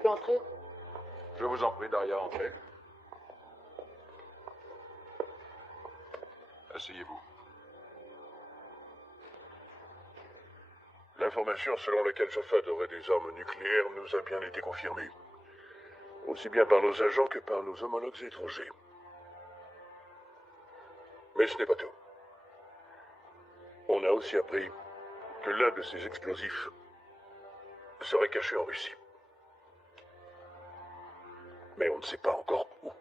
peux entrer? Je vous en prie, Daria, entrez. Asseyez-vous. L'information selon laquelle Jafad aurait des armes nucléaires nous a bien été confirmée. Aussi bien par nos agents que par nos homologues étrangers. Mais ce n'est pas tout. On a aussi appris que l'un de ces explosifs serait caché en Russie. Mais on ne sait pas encore où.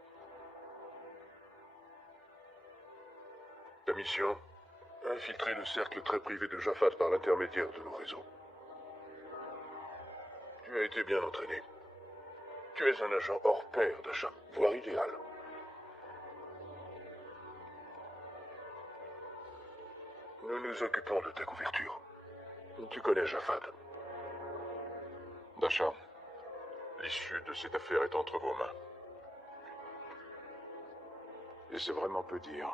La mission: infiltrer le cercle très privé de Jafad par l'intermédiaire de nos réseaux. Tu as été bien entraîné. Tu es un agent hors pair d'achat, voire idéal. Nous nous occupons de ta couverture. Tu connais Jafad. Dasha, l'issue de cette affaire est entre vos mains. Et c'est vraiment peu dire.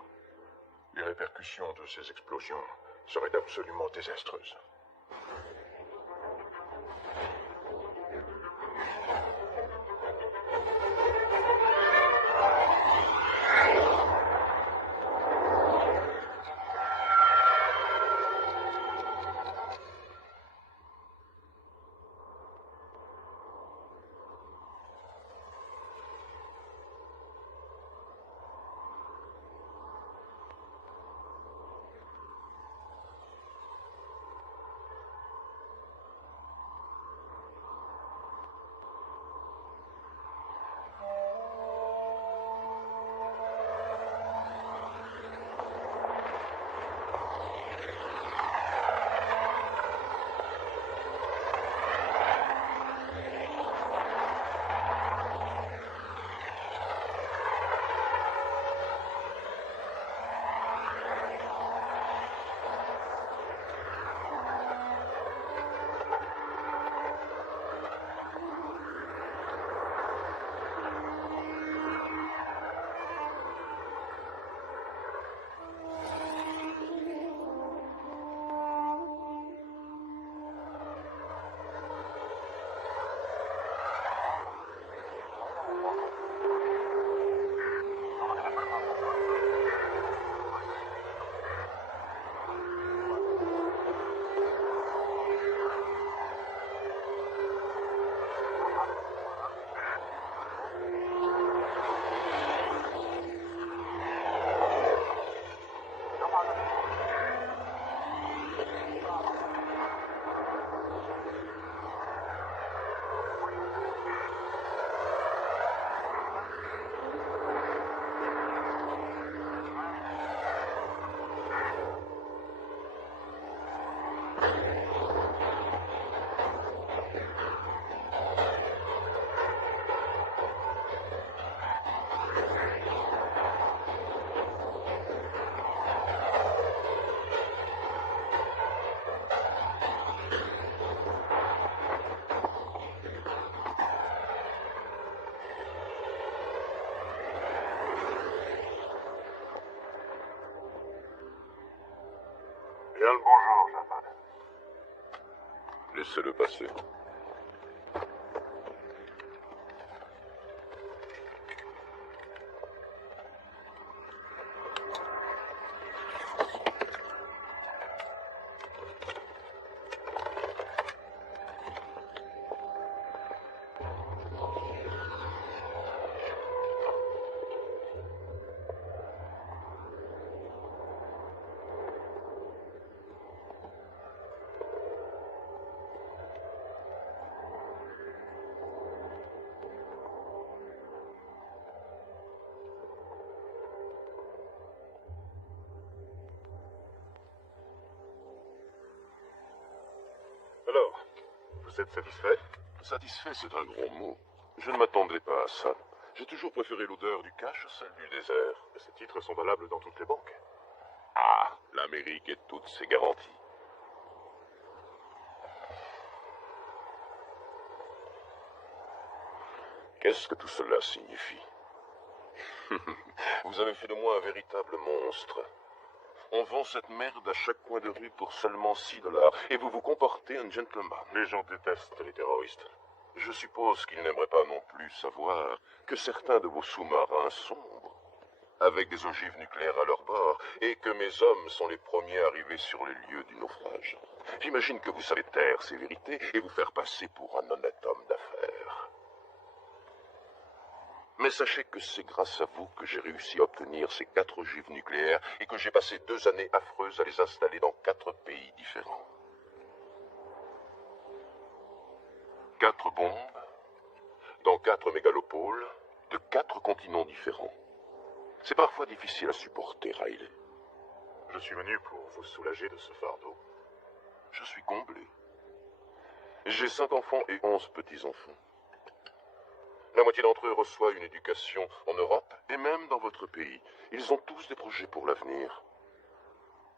Les répercussions de ces explosions seraient absolument désastreuses. Bien le bonjour, Jafad. Laissez-le passer. Alors, vous êtes satisfait? Satisfait, c'est un gros mot. Je ne m'attendais pas à ça. J'ai toujours préféré l'odeur du cash à celle du désert. Et ces titres sont valables dans toutes les banques. Ah, l'Amérique et toutes ses garanties. Qu'est-ce que tout cela signifie? Vous avez fait de moi un véritable monstre. On vend cette merde à chaque coin de rue pour seulement $6. Et vous vous comportez un gentleman. Les gens détestent les terroristes. Je suppose qu'il n'aimerait pas non plus savoir que certains de vos sous-marins sombrent, avec des ogives nucléaires à leur bord, et que mes hommes sont les premiers arrivés sur les lieux du naufrage. J'imagine que vous savez taire ces vérités et vous faire passer pour un honnête homme d'affaires. Mais sachez que c'est grâce à vous que j'ai réussi à obtenir ces 4 ogives nucléaires et que j'ai passé 2 années affreuses à les installer dans 4 pays différents. 4 bombes, dans 4 mégalopoles, de 4 continents différents. C'est parfois difficile à supporter, Riley. Je suis venu pour vous soulager de ce fardeau. Je suis comblé. J'ai 5 enfants et 11 petits-enfants. La moitié d'entre eux reçoit une éducation en Europe et même dans votre pays. Ils ont tous des projets pour l'avenir.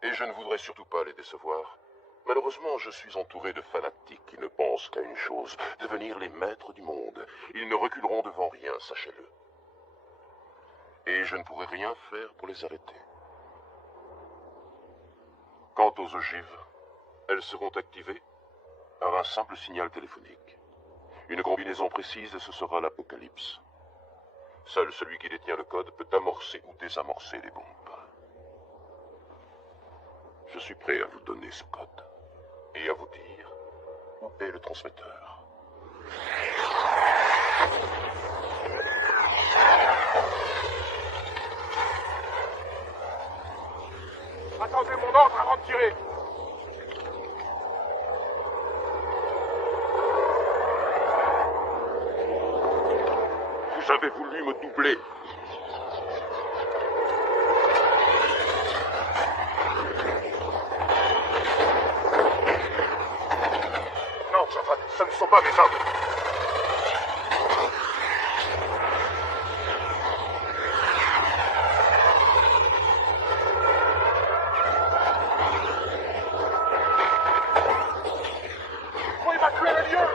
Et je ne voudrais surtout pas les décevoir. Malheureusement, je suis entouré de fanatiques qui ne pensent qu'à une chose, devenir les maîtres du monde. Ils ne reculeront devant rien, sachez-le. Et je ne pourrai rien faire pour les arrêter. Quant aux ogives, elles seront activées par un simple signal téléphonique. Une combinaison précise et ce sera l'apocalypse. Seul celui qui détient le code peut amorcer ou désamorcer les bombes. Je suis prêt à vous donner ce code et à vous dire où est le transmetteur. Attendez mon ordre avant de tirer. Vous avez voulu me doubler. Non, ça ne sont pas mes hommes. Faut évacuer le lieu.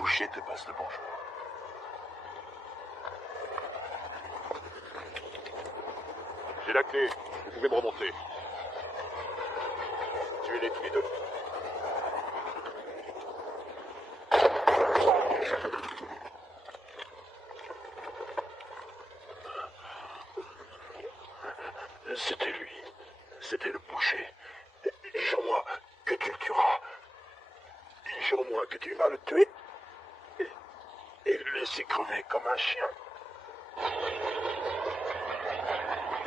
boucher te passe le bonjour. J'ai la clé. Vous pouvez me remonter. Tuez-les tous les deux. C'était lui. C'était le boucher. Jure-moi que tu le tueras. Jure-moi que tu vas le tuer. Et le laisser crever comme un chien.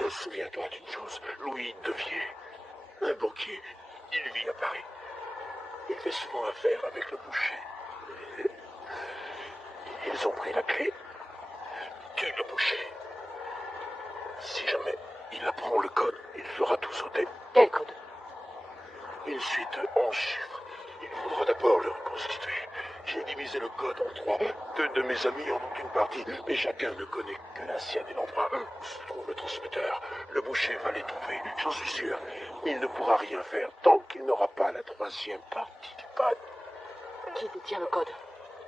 Souviens-toi d'une chose, Louis Devier, un banquier, il vit à Paris. Il fait souvent affaire avec le boucher. Ils ont pris la clé. Tue le boucher. Si jamais il apprend le code, il fera tout sauter. Quel code? Une suite de 11 chiffres. Il faudra d'abord le reconstituer. J'ai divisé le code en 3. 2 de mes amis en ont une partie, mais chacun ne connaît que la sienne et l'endroit où se trouve le transmetteur. Le boucher va les trouver, j'en suis sûr. Il ne pourra rien faire tant qu'il n'aura pas la 3e partie du code. Qui détient le code?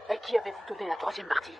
À qui avez-vous donné la 3e partie?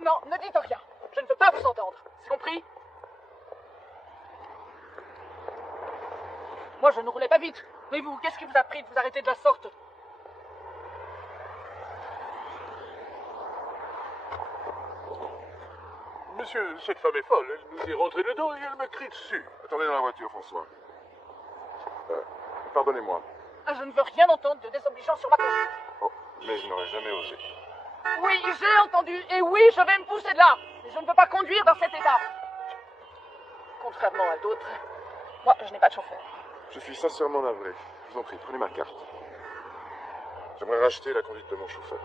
Non, ne dites rien. Je ne veux pas vous entendre. C'est compris? Moi, je ne roulais pas vite. Mais vous, qu'est-ce qui vous a pris de vous arrêter de la sorte? Monsieur, cette femme est folle. Elle nous est rentrée dedans et elle me crie dessus. Attendez dans la voiture, François. Pardonnez-moi. Ah, je ne veux rien entendre de désobligeant sur ma conduite. Oh, mais je n'aurais jamais osé. Oui, j'ai entendu. Et oui, je vais me pousser de là. Mais je ne veux pas conduire dans cet état. Contrairement à d'autres, moi, je n'ai pas de chauffeur. Je suis sincèrement navré. Je vous en prie, prenez ma carte. J'aimerais racheter la conduite de mon chauffeur.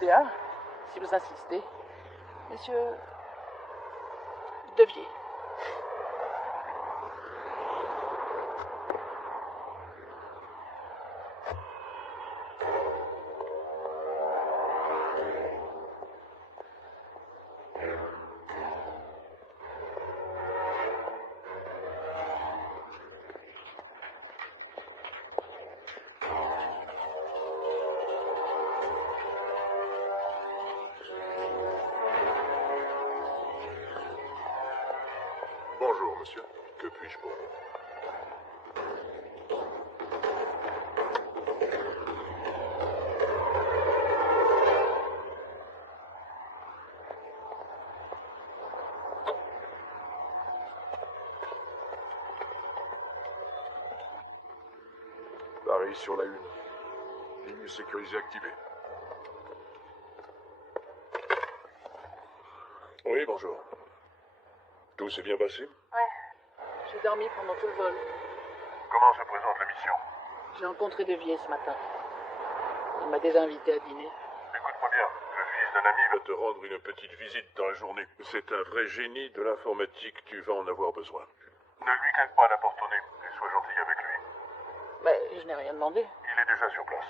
Bien, si vous insistez. Monsieur Devier. Bonjour, monsieur. Que puis-je pour vous? Paris sur la 1. Ligne sécurisée activée. Oui, bonjour. Tout s'est bien passé? Ouais. J'ai dormi pendant tout le vol. Comment se présente la mission? J'ai rencontré Devier ce matin. Il m'a déjà invité à dîner. Écoute-moi bien, le fils d'un ami va te rendre une petite visite dans la journée. C'est un vrai génie de l'informatique, tu vas en avoir besoin. Ne lui casse pas la porte au nez et sois gentil avec lui. Mais je n'ai rien demandé. Il est déjà sur place.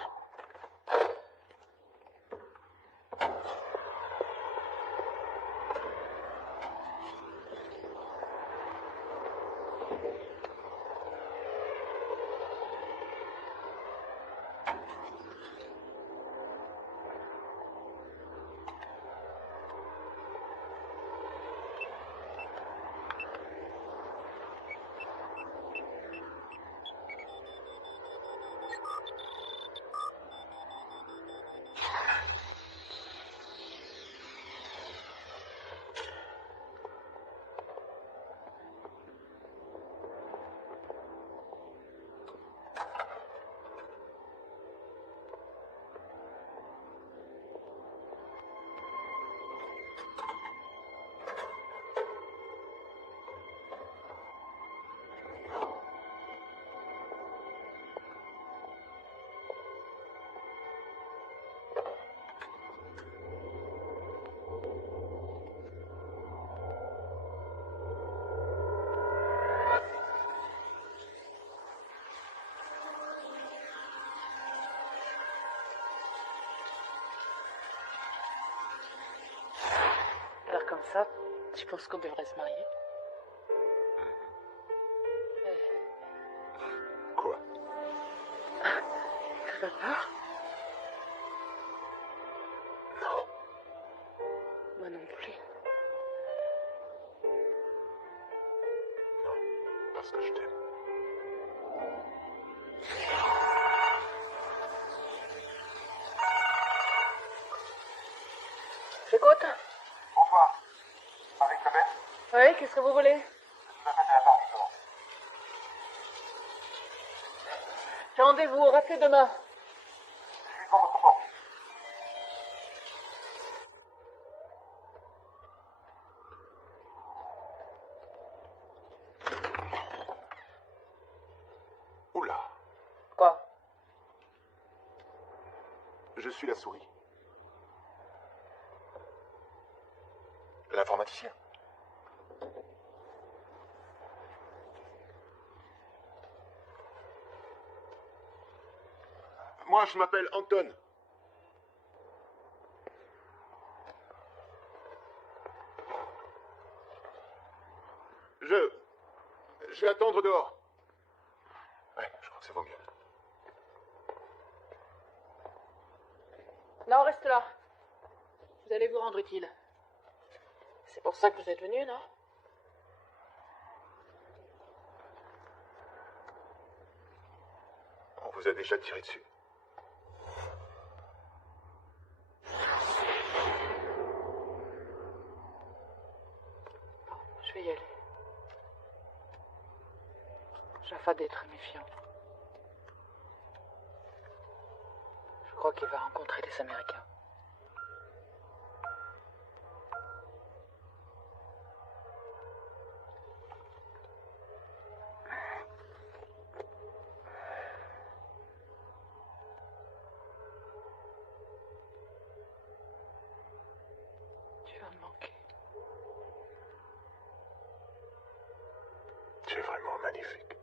Alors comme ça, tu penses qu'on devrait se marier? Quoi? T'as pas peur? Non. Moi non plus. Non. Parce que je t'aime. J'écoute. Bonsoir. Avec le maître, Oui, qu'est-ce que vous voulez? je vous appelle de la part du corps. J'ai rendez-vous, rappelez demain. Je suis devant votre porte. Oula. Quoi? Je suis la souris. L'informaticien. Moi, je m'appelle Anton. Je vais attendre dehors. Ouais, je crois que ça vaut mieux. Non, reste là. Vous allez vous rendre utile. C'est pour ça que vous êtes venu, non? On vous a déjà tiré dessus. Je vais y aller. Jafad est très méfiant. Je crois qu'il va rencontrer des Américains. Tu vas me manquer. Tu es vraiment magnifique.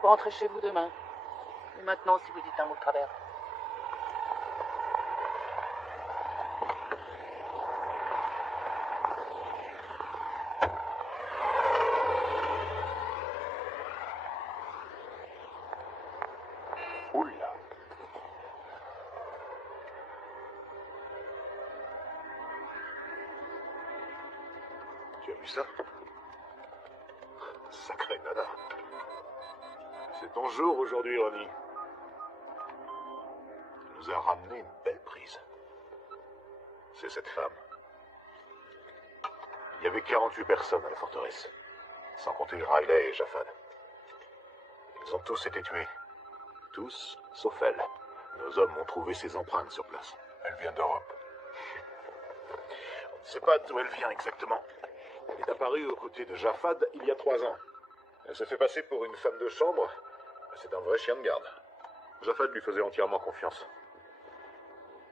Vous rentrez chez vous demain. Et maintenant, si vous dites un mot de travers. Oula. Tu as vu ça? Sacré nana. C'est ton jour aujourd'hui, Ronnie. Tu nous as ramené une belle prise. C'est cette femme. Il y avait 48 personnes à la forteresse, sans compter Riley et Jafad. Ils ont tous été tués. Tous, sauf elle. Nos hommes ont trouvé ses empreintes sur place. Elle vient d'Europe. On ne sait pas d'où elle vient exactement. Elle est apparue aux côtés de Jafad il y a 3 ans. Elle se fait passer pour une femme de chambre. C'est un vrai chien de garde. Jafad lui faisait entièrement confiance.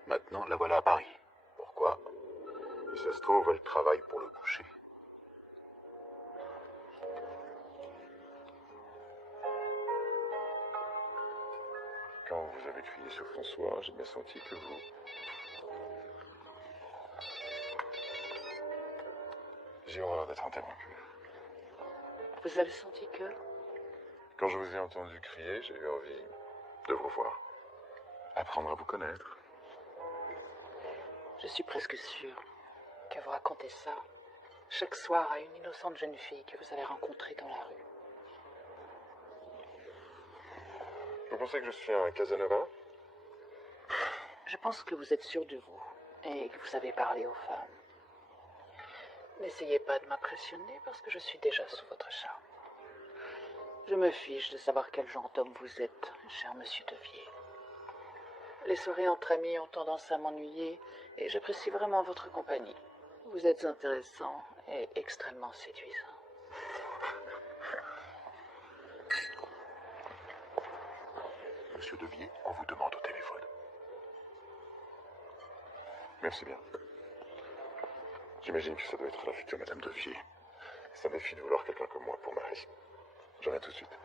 Maintenant, la voilà à Paris. Pourquoi? Si ça se trouve, elle travaille pour le boucher. Quand vous avez crié sur François, j'ai bien senti que vous... J'ai horreur d'être interrompu. Vous avez senti que... Quand je vous ai entendu crier, j'ai eu envie de vous voir. Apprendre à vous connaître. Je suis presque sûre que vous racontez ça chaque soir à une innocente jeune fille que vous avez rencontrée dans la rue. Vous pensez que je suis un Casanova? Je pense que vous êtes sûr de vous et que vous savez parler aux femmes. N'essayez pas de m'impressionner parce que je suis déjà sous votre charme. Je me fiche de savoir quel genre d'homme vous êtes, cher monsieur Devier. Les soirées entre amis ont tendance à m'ennuyer et j'apprécie vraiment votre compagnie. Vous êtes intéressant et extrêmement séduisant. Monsieur Devier, on vous demande au téléphone. Merci bien. J'imagine que ça doit être la future Madame Devier. Ça défie de vouloir quelqu'un comme moi pour mari. Je reviens tout de suite.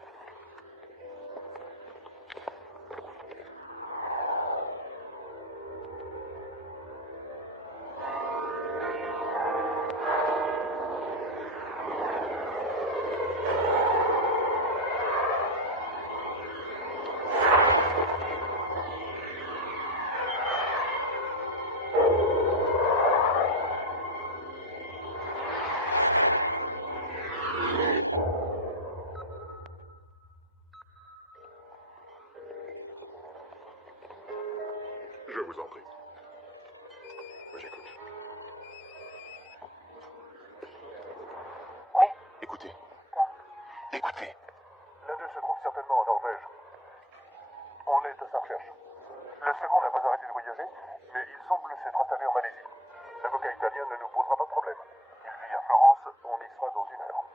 Je vous en prie. J'écoute. Oui. Écoutez. Écoutez. L'un d'eux se trouve certainement en Norvège. On est à sa recherche. Le second n'a pas arrêté de voyager, mais il semble s'être installé en Malaisie. L'avocat italien ne nous posera pas de problème. Il vit à Florence, on y sera dans 1 heure.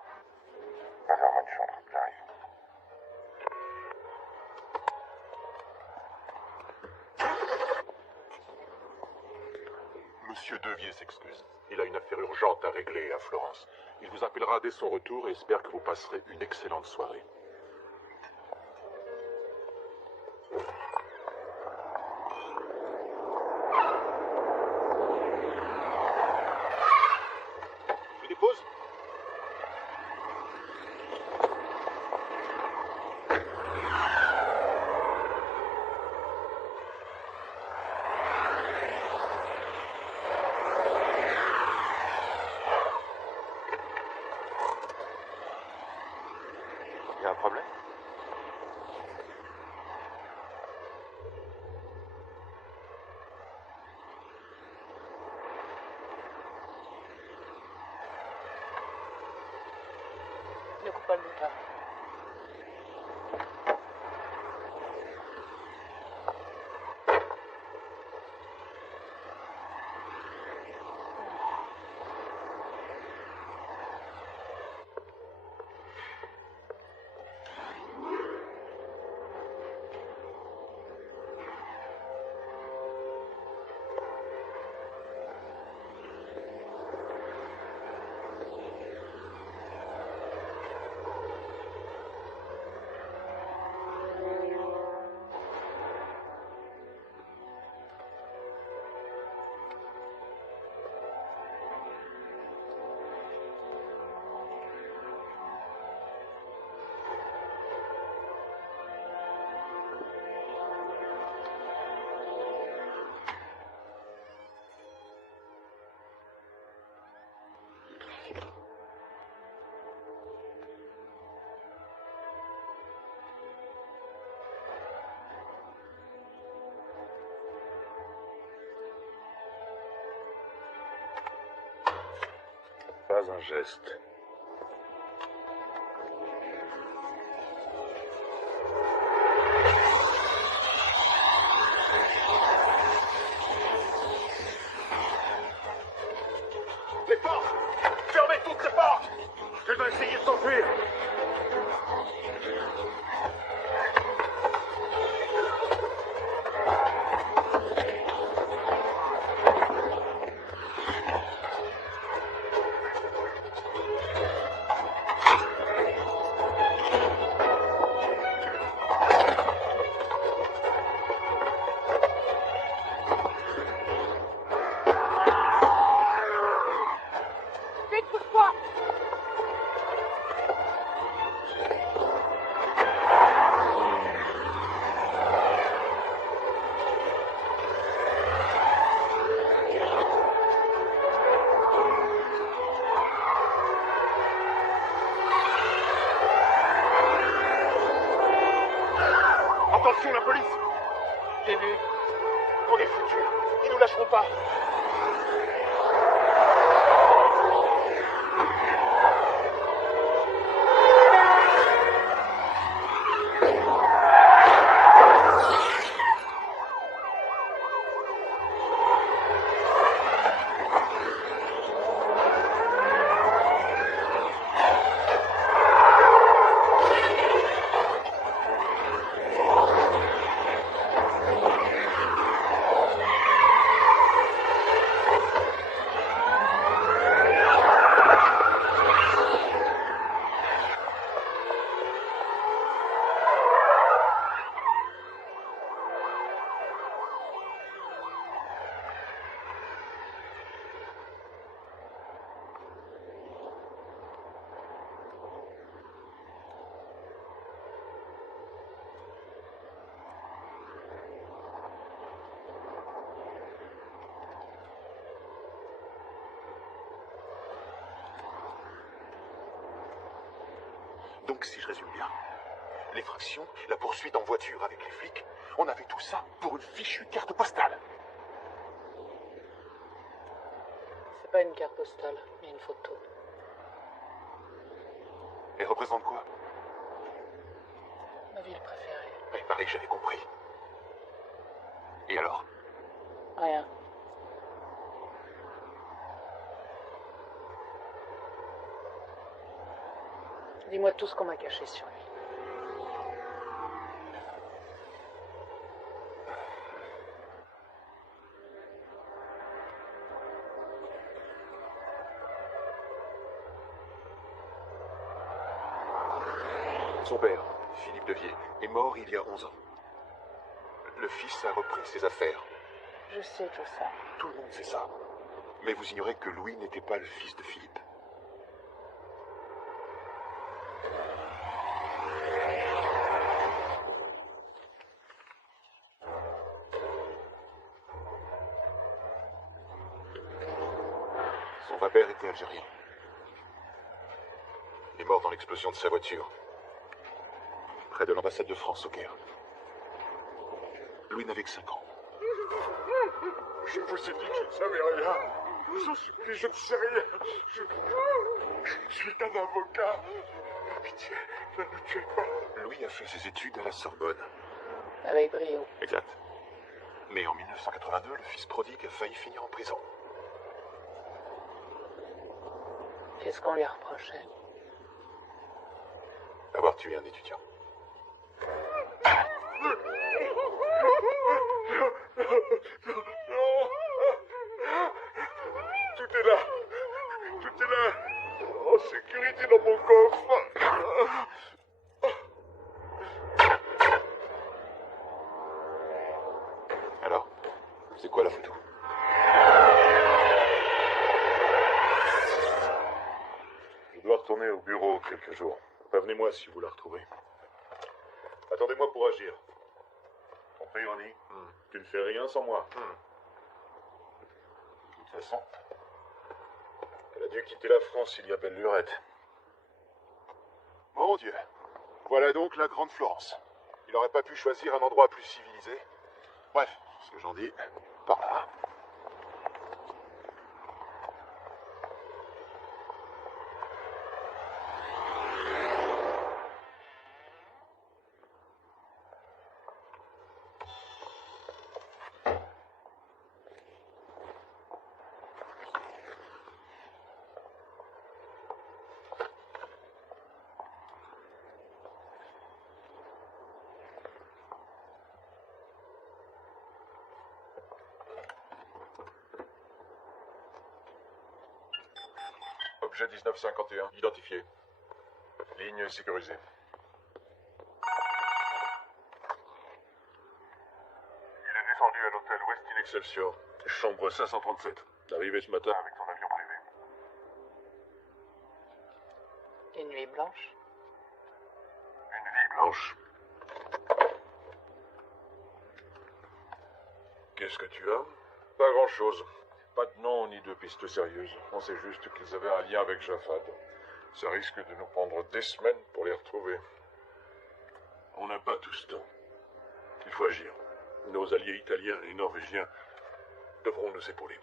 Réserve-moi une chambre, j'arrive. Monsieur Devier s'excuse. Il a une affaire urgente à régler à Florence. Il vous appellera dès son retour et espère que vous passerez une excellente soirée. Je dépose. Il y a un problème? Ne coupe pas le moteur. Pas un geste. Les portes! Fermez toutes les portes! Elle va essayer de s'enfuir! Ils nous lâcheront pas. Donc, si je résume bien, l'effraction, la poursuite en voiture avec les flics, on avait tout ça pour une fichue carte postale. C'est pas une carte postale, mais une photo. Elle représente quoi? Ma ville préférée. Oui, pareil, j'avais compris. Et alors? Rien. Dis-moi tout ce qu'on m'a caché sur lui. Son père, Philippe Devier, est mort il y a 11 ans. Le fils a repris ses affaires. Je sais tout ça. Tout le monde sait ça. Mais vous ignorez que Louis n'était pas le fils de Philippe. Son vrai-père était algérien. Il est mort dans l'explosion de sa voiture, près de l'ambassade de France au Caire. Louis n'avait que 5 ans. Je vous ai dit que je ne savais rien. Je vous en supplie, je ne sais rien. Je suis un avocat. Pitié, ne nous tuez pas. Louis a fait ses études à la Sorbonne. Avec brio. Exact. Mais en 1982, le fils prodigue a failli finir en prison. Qu'est-ce qu'on lui reprochait? Avoir tué un étudiant. Non. Tout est là. Tout est là. En sécurité dans mon coffre. Alors, c'est quoi la photo? Je dois retourner au bureau quelques jours. Prévenez-moi si vous la retrouvez. Attendez-moi pour agir. Compris, Ronnie? Tu ne fais rien sans moi. De toute façon, elle a dû quitter la France il y a belle lurette. Mon Dieu. Voilà donc la Grande Florence. Il n'aurait pas pu choisir un endroit plus civilisé. Bref, ce que j'en dis, par là. Objet 1951, identifié. Ligne sécurisée. Il est descendu à l'hôtel Westin Excelsior, chambre 537. Arrivé ce matin. avec son avion privé. Une nuit blanche? Une vie blanche. Qu'est-ce que tu as? Pas grand-chose. Pas de nom ni de piste sérieuse. On sait juste qu'ils avaient un lien avec Jafad. Ça risque de nous prendre des semaines pour les retrouver. On n'a pas tout ce temps. Il faut agir. Nos alliés italiens et norvégiens devront nous épauler.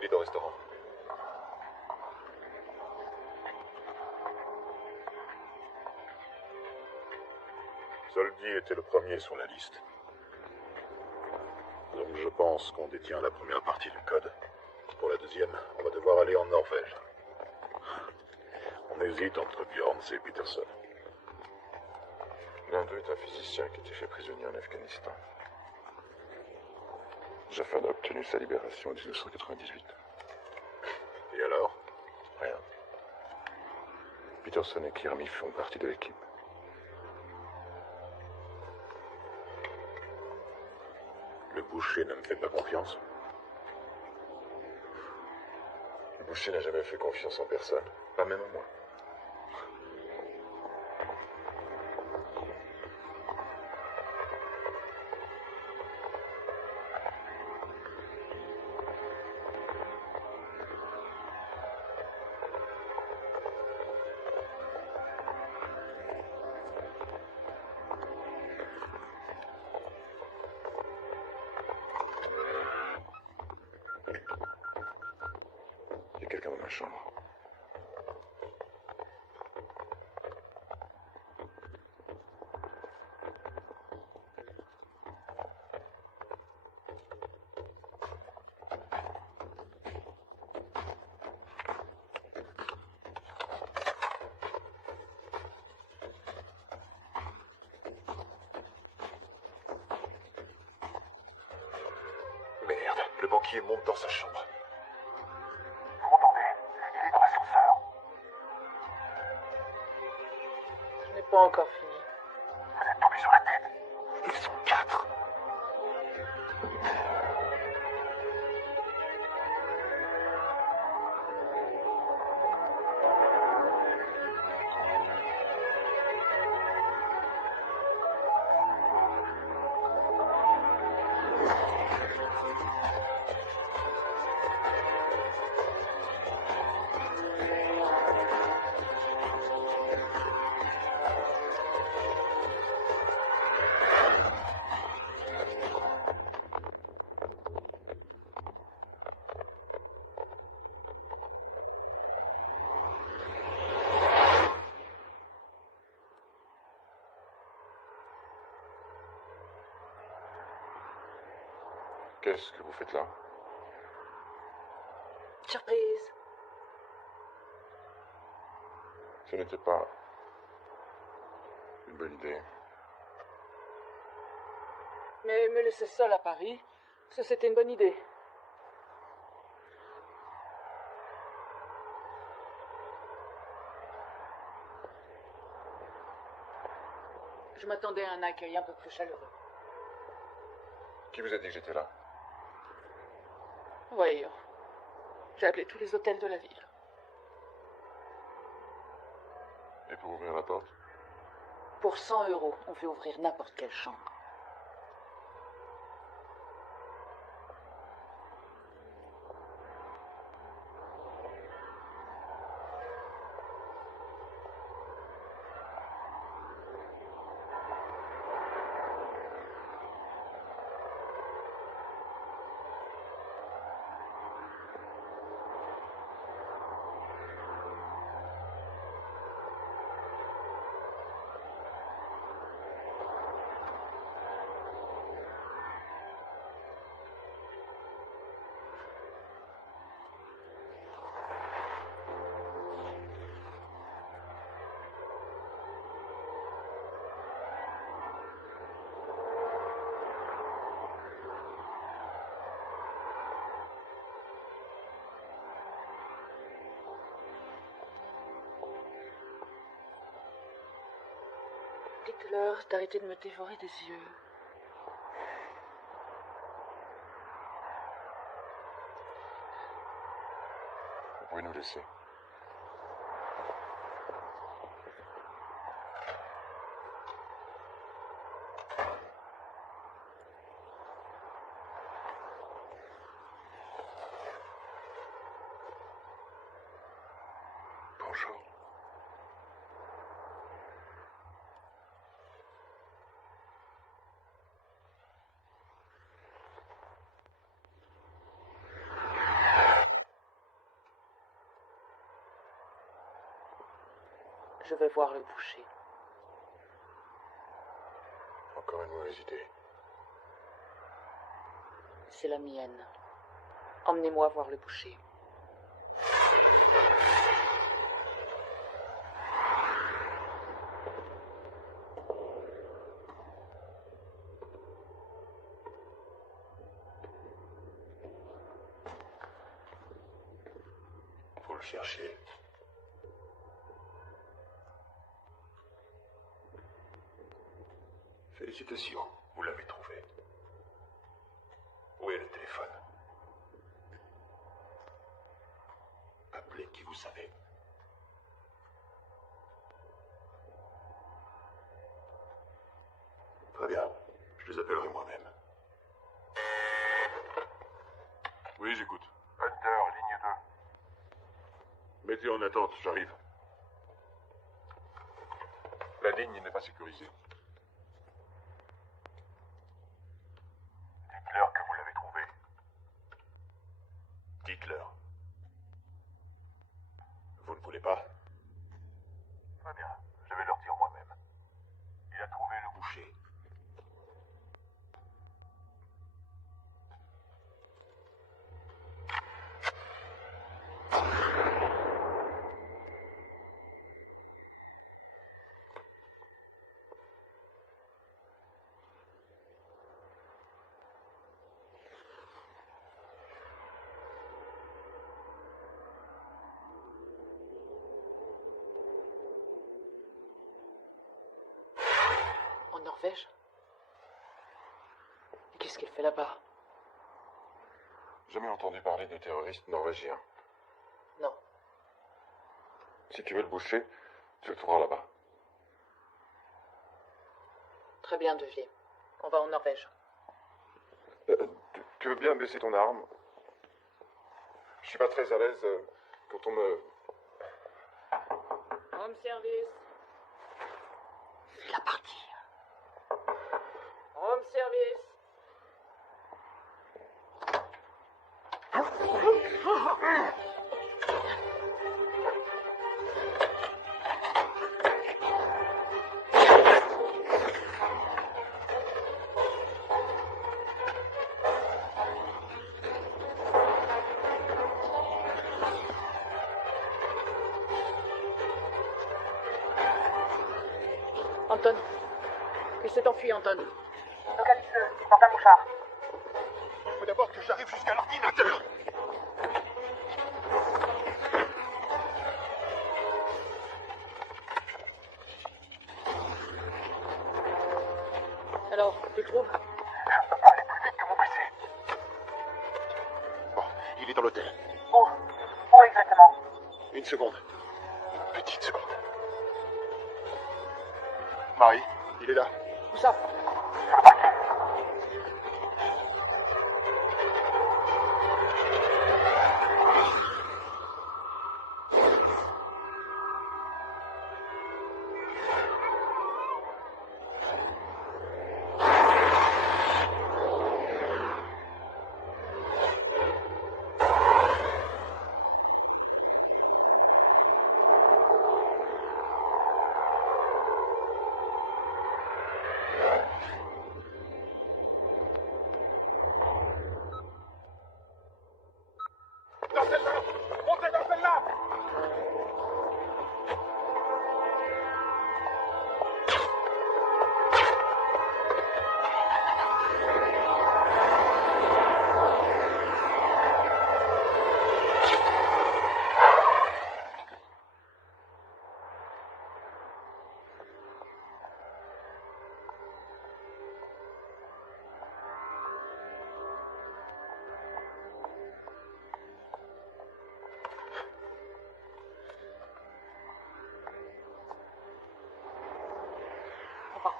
Il est au restaurant. Zoldy était le premier sur la liste. Donc je pense qu'on détient la première partie du code. Pour la deuxième, on va devoir aller en Norvège. On hésite entre Bjorns et Peterson. L'un d'eux est un physicien qui était fait prisonnier en Afghanistan. Jafad a obtenu sa libération en 1998. Et alors? Rien. Peterson et Kirmy font partie de l'équipe. Le boucher ne me fait pas confiance. Le boucher n'a jamais fait confiance en personne, pas même à moi. Il y a quelqu'un dans ma chambre. Merde, le banquier monte dans sa chambre. Vous m'entendez? Il est dans l'ascenseur. Je n'ai pas encore fini. Vous êtes tombé sur la tête. Ils sont 4. Qu'est-ce que vous faites là? Surprise. Ce n'était pas une bonne idée. Mais me laisser seule à Paris, ça c'était une bonne idée. Je m'attendais à un accueil un peu plus chaleureux. Qui vous a dit que j'étais là? Voyons. J'ai appelé tous les hôtels de la ville. Et pour ouvrir la porte? Pour 100 €, on fait ouvrir n'importe quelle chambre. Dites-leur d'arrêter de me dévorer des yeux. Vous pouvez nous laisser. Bonjour. Je vais voir le boucher. Encore une mauvaise idée. C'est la mienne. Emmenez-moi voir le boucher. Vous le cherchez. Félicitations, vous l'avez trouvé. Où est le téléphone? Appelez qui vous savez. Très bien, je les appellerai moi-même. Oui, j'écoute. Hunter, ligne 2. Mettez en attente, j'arrive. La ligne n'est pas sécurisée. Dites-leur que vous l'avez trouvé. Dites-leur. Vous ne voulez pas? Très bien, je vais leur dire moi-même. Il a trouvé le boucher. En Norvège? Et qu'est-ce qu'elle fait là-bas? Jamais entendu parler de terroristes norvégiens. Non. Si tu veux le boucher, tu le trouveras là-bas. Très bien, Devier. On va en Norvège. Tu veux bien baisser ton arme? Je suis pas très à l'aise quand on me... Home service. Fais-la partir. Home service. Anton. Il s'est enfui, Anton. Localise-le, porte un mouchard. Il faut d'abord que j'arrive jusqu'à l'ordinateur. Alors, tu le trouves? Je ne peux pas aller plus vite que mon PC. Bon, il est dans l'hôtel. Où exactement? Une seconde. Une petite seconde. Marie, il est là. Où ça? Sur le parking.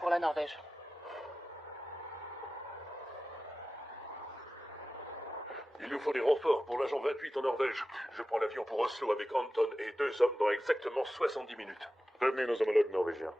pour la Norvège. Il nous faut des renforts pour l'agent 28 en Norvège. Je prends l'avion pour Oslo avec Anton et 2 hommes dans exactement 70 minutes. Prévenez nos homologues norvégiens.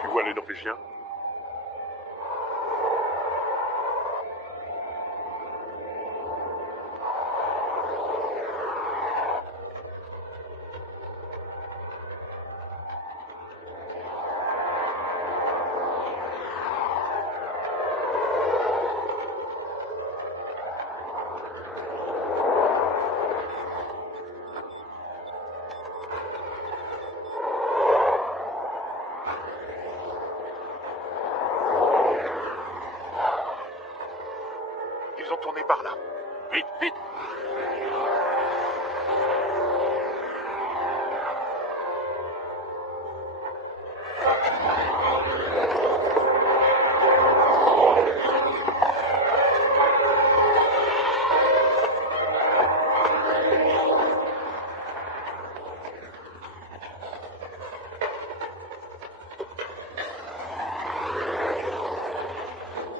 Tu vois les Norvégiens? Ils ont tourné par là. Vite, vite!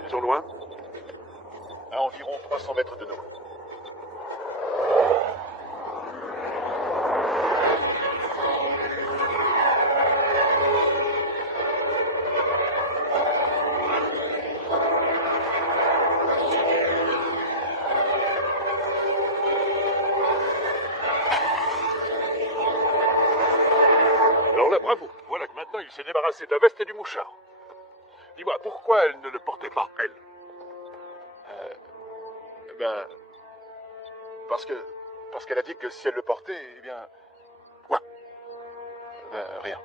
Ils sont loin? À environ 300 mètres de nous. Alors là, bravo. Voilà que maintenant il s'est débarrassé de la veste et du mouchard. Dis-moi, pourquoi elle ne le portait pas, elle? Ben... Parce qu'elle a dit que si elle le portait, eh bien... Quoi? Rien.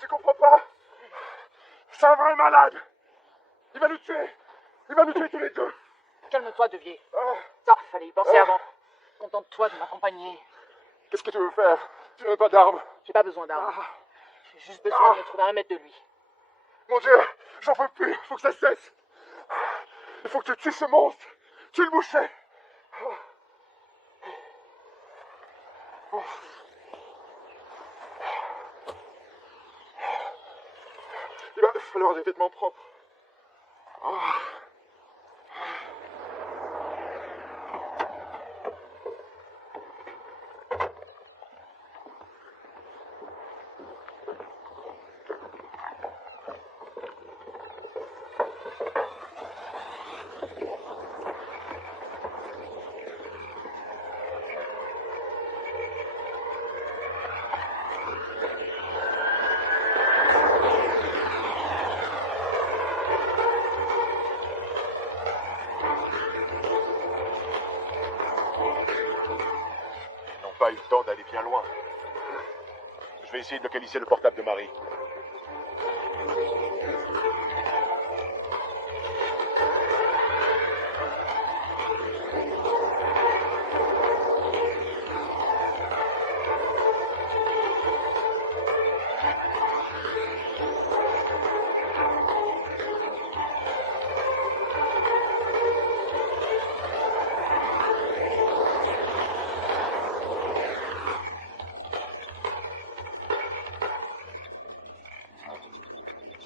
Tu comprends pas? C'est un vrai malade! Il va nous tuer! Il va nous tuer tous les deux! Calme-toi, Devier. Ça, fallait y penser avant. Contente-toi de m'accompagner. Qu'est-ce que tu veux faire? Tu n'as pas d'armes? J'ai pas besoin d'armes. J'ai juste besoin de me trouver à 1 mètre de lui. Mon Dieu! J'en peux plus! Faut que ça cesse! Il faut que tu tues ce monstre! Tue le boucher! Il va falloir des vêtements propres. vais essayer de localiser le portable de Marie.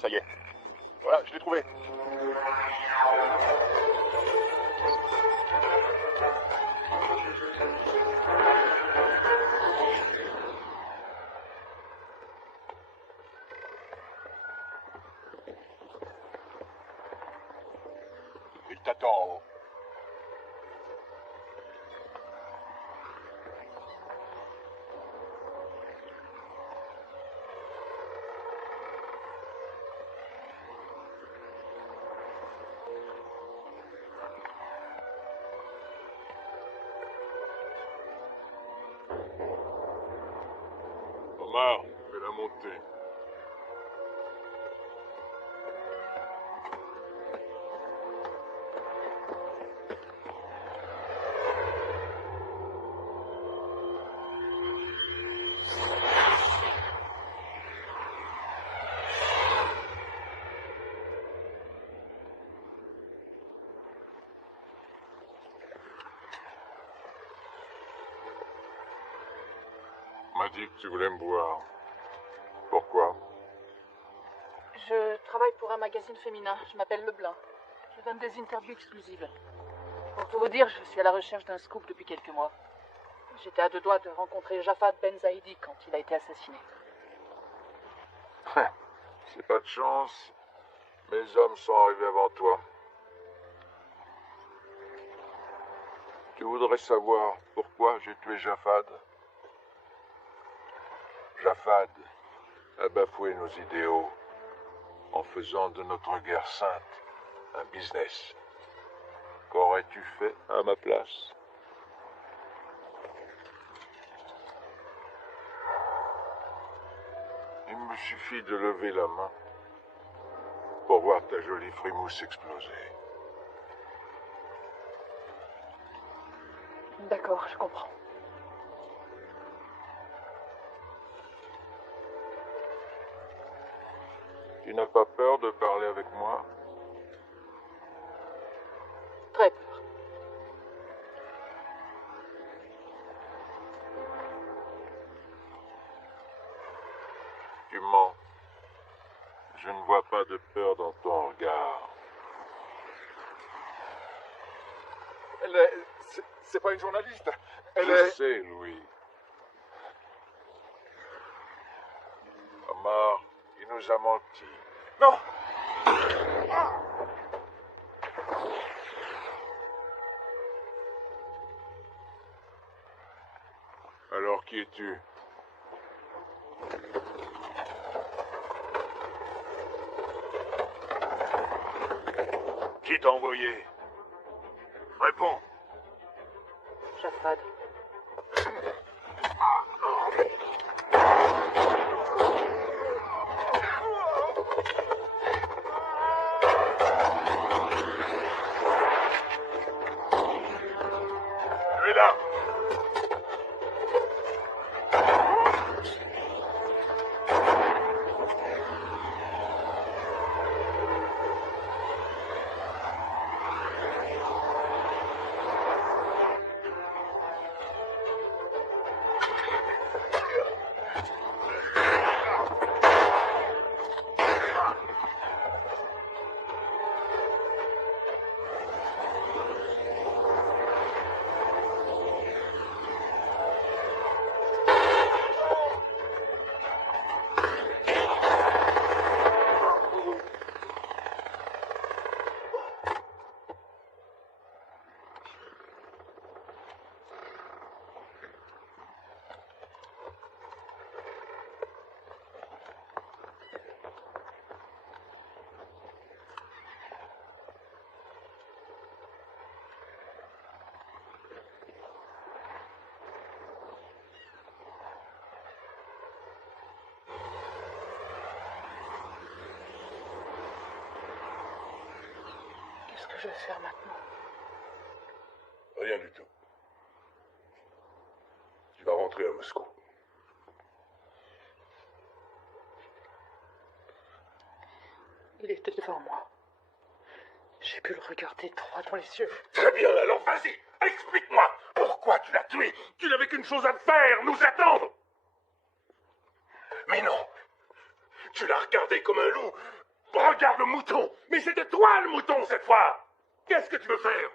Ça y est. Voilà, je l'ai trouvé. Il t'attend en haut. Omar, fais-la monter. On m'a dit que tu voulais me voir. Pourquoi? Je travaille pour un magazine féminin. Je m'appelle Leblanc. Je donne des interviews exclusives. Pour tout vous dire, je suis à la recherche d'un scoop depuis quelques mois. J'étais à deux doigts de rencontrer Jafad Ben Zaidi quand il a été assassiné. C'est pas de chance. Mes hommes sont arrivés avant toi. Tu voudrais savoir pourquoi j'ai tué Jafad? Jafad a bafoué nos idéaux en faisant de notre guerre sainte un business. Qu'aurais-tu fait à ma place? Il me suffit de lever la main pour voir ta jolie frimousse exploser. D'accord, je comprends. Tu n'as pas peur de parler avec moi? Très peur. Tu mens. Je ne vois pas de peur dans ton regard. C'est pas une journaliste. Je sais, Louis. Omar, il nous a menti. Non! Alors qui es-tu? Qui t'a envoyé? Réponds. Jafad. Tu es là. Qu'est-ce que je vais faire maintenant? Rien du tout. Tu vas rentrer à Moscou. Il était devant moi. J'ai pu le regarder droit dans les yeux. Très bien, alors vas-y, explique-moi. Pourquoi tu l'as tué? Tu n'avais qu'une chose à faire, nous attendre. Mais non. Tu l'as regardé comme un loup. Regarde le mouton. Mais c'était toi le mouton cette fois. Qu'est-ce que tu veux faire?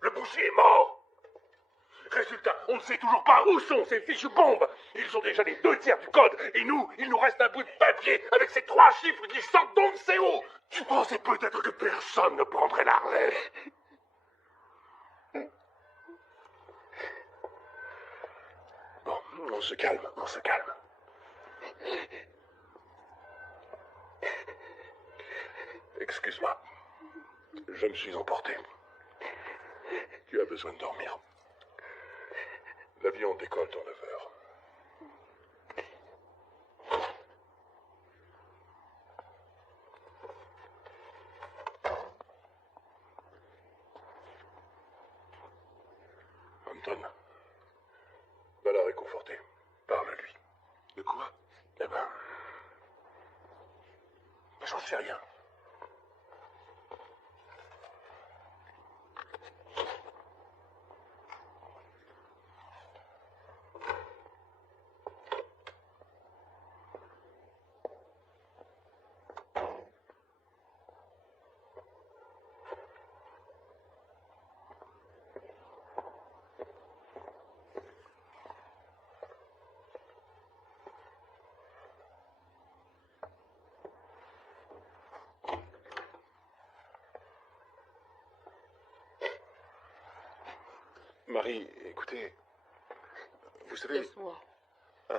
Le boucher est mort. Résultat, on ne sait toujours pas où sont ces fichues bombes. Ils ont déjà les 2/3 du code. Et nous, il nous reste un bout de papier avec ces 3 chiffres qui sortent d'on ne sait où. Tu pensais peut-être que personne ne prendrait la relève. Bon, on se calme, on se calme. Excuse-moi. Je me suis emporté. Tu as besoin de dormir. L'avion décolle dans 9 heures. Anton, va la réconforter. Parle-lui. De quoi? Eh ben... J'en sais rien. Marie, écoutez, vous savez... Laisse-moi. Ah.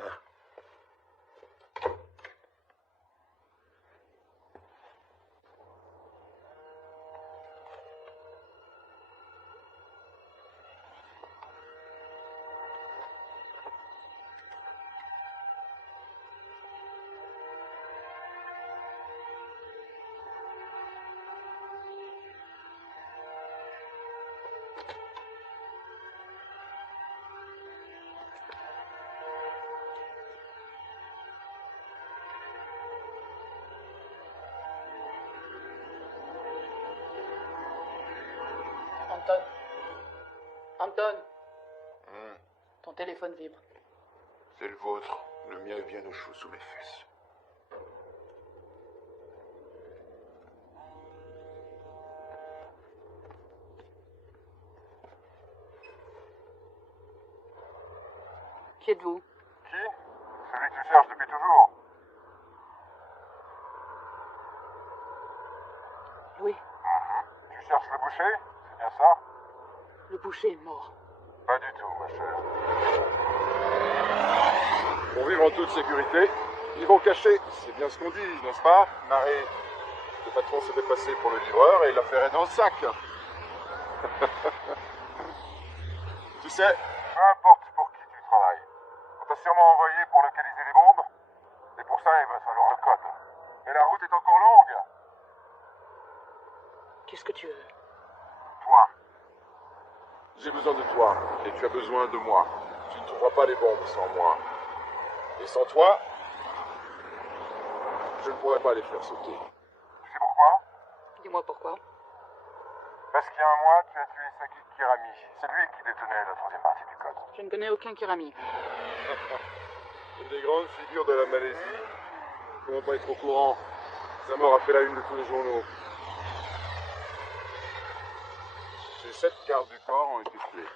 Anton. Anton. Ton téléphone vibre. C'est le vôtre. Le mien vient au chaud sous mes fesses. Qui êtes-vous? Qui? Celui que tu cherches depuis toujours. Louis, Tu cherches le boucher? C'est bien ça? le boucher est mort. Pas du tout, ma chère. Pour vivre en toute sécurité, ils vont cacher. C'est bien ce qu'on dit, n'est-ce pas, Marie? Le patron s'est dépassé pour le livreur et il l'a ferré dans le sac. Tu sais, Peu importe pour qui tu travailles. On t'a sûrement envoyé pour localiser les bombes. Et pour ça, il va falloir le code. Mais la route est encore longue. Qu'est-ce que tu veux? Toi. j'ai besoin de toi et tu as besoin de moi. Tu ne trouveras pas les bombes sans moi. Et sans toi, je ne pourrais pas les faire sauter. Tu sais pourquoi? Dis-moi pourquoi. Parce qu'il y a un mois, tu as tué Saki Kirami. C'est lui qui détenait la troisième partie du code. Je ne connais aucun Kirami. Une des grandes figures de la Malaisie. Comment pas être au courant? Sa mort a fait la une de tous les journaux. Ces 7 gardes du corps ont été tués.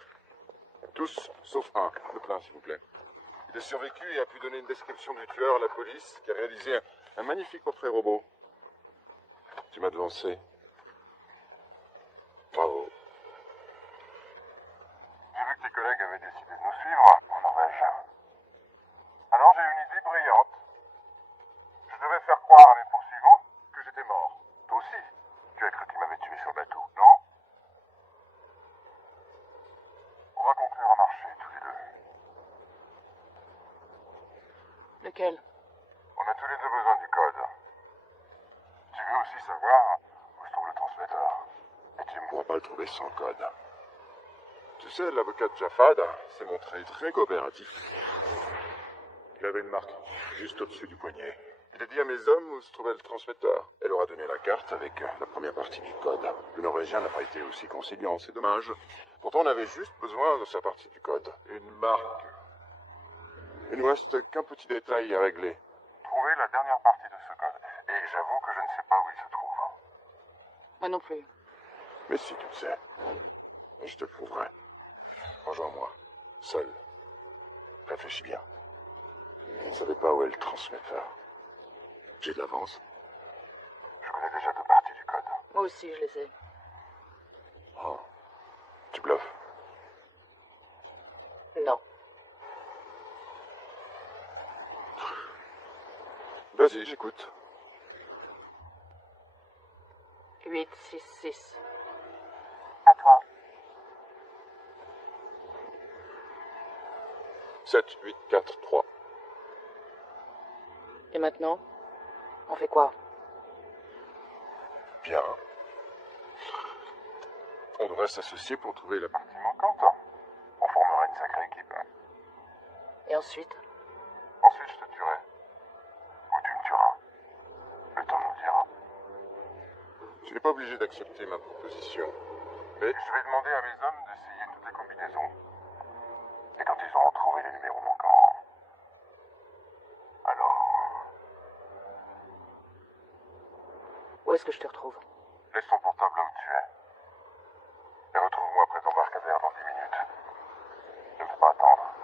Tous, sauf un. Le plein, s'il vous plaît. Il a survécu et a pu donner une description du tueur à la police, qui a réalisé un magnifique portrait robot. Tu m'as devancé. Bravo. J'ai vu que tes collègues avaient décidé de nous suivre en Norvège. Alors j'ai eu une idée brillante. Je devais faire croire à mes poursuivants que j'étais mort. Toi aussi, tu as cru qu'ils m'avaient tué sur le bateau, non? On va conclure un marché tous les deux. Lequel? On a tous les deux besoin du code. Tu veux aussi savoir où se trouve le transmetteur? pourra pas le trouver sans code. Tu sais, l'avocat de Jafad s'est montré très coopératif. Il avait une marque, juste au-dessus du poignet. Il a dit à mes hommes où se trouvait le transmetteur. Elle leur a donné la carte avec la première partie du code. Le Norvégien n'a pas été aussi conciliant, c'est dommage. Pourtant, on avait juste besoin de sa partie du code. Une marque. Il ne nous reste qu'un petit détail à régler. Trouvez la dernière partie de ce code. Et j'avoue que je ne sais pas où il se trouve. Moi non plus. Mais si tu le sais, je te le prouverai. Rejoins-moi, seul. Réfléchis bien. Vous ne savez pas où est le transmetteur. J'ai de l'avance. Je connais déjà 2 parties du code. Moi aussi, je les ai. Oh, tu bluffes. Non. Vas-y, j'écoute. 866. À toi. 7, 8, 4, 3. Et maintenant, on fait quoi? Bien. On devrait s'associer pour trouver la partie. Partie manquante. On formera une sacrée équipe. Et ensuite? Ensuite, je te tuerai. Ou tu me tueras. Le temps nous le dira. Tu n'es pas obligé d'accepter ma proposition. Mais Je vais demander à mes hommes d'essayer toutes les combinaisons. Et quand ils auront trouvé les numéros manquants, alors Où est-ce que je te retrouve? laisse ton portable là où tu es. Et retrouve-moi près d'Embarcadère dans 10 minutes. Ne me fais pas attendre.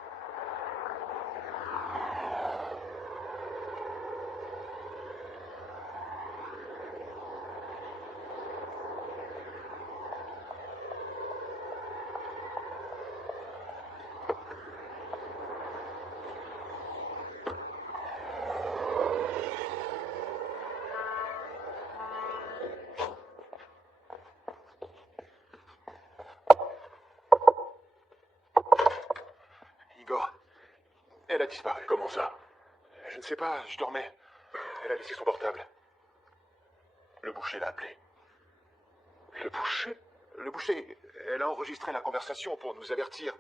Igor, elle a disparu. Comment ça? Je ne sais pas, je dormais. Elle a laissé son portable. Le boucher l'a appelé. Le boucher? Le boucher, elle a enregistré la conversation pour nous avertir.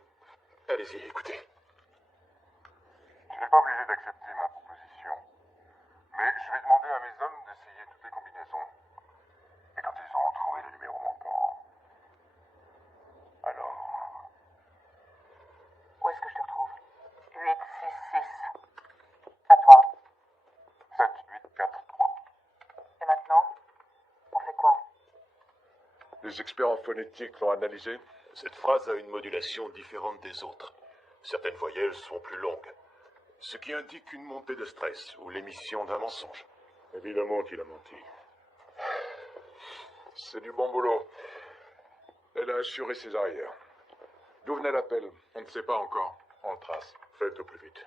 Allez-y, écoutez. Tu n'es pas obligé d'accepter ma proposition. Mais je vais demander à mes hommes d'essayer toutes les combinaisons. Et quand ils auront trouvé les numéros manquants, alors Où est-ce que je te retrouve? 866. À toi. 7, 8, 4, 3. Et maintenant, on fait quoi? Les experts en phonétique l'ont analysé. Cette phrase a une modulation différente des autres. Certaines voyelles sont plus longues. Ce qui indique une montée de stress ou l'émission d'un mensonge. Évidemment qu'il a menti. C'est du bon boulot. Elle a assuré ses arrières. D'où venait l'appel? On ne sait pas encore. On le trace. Faites au plus vite.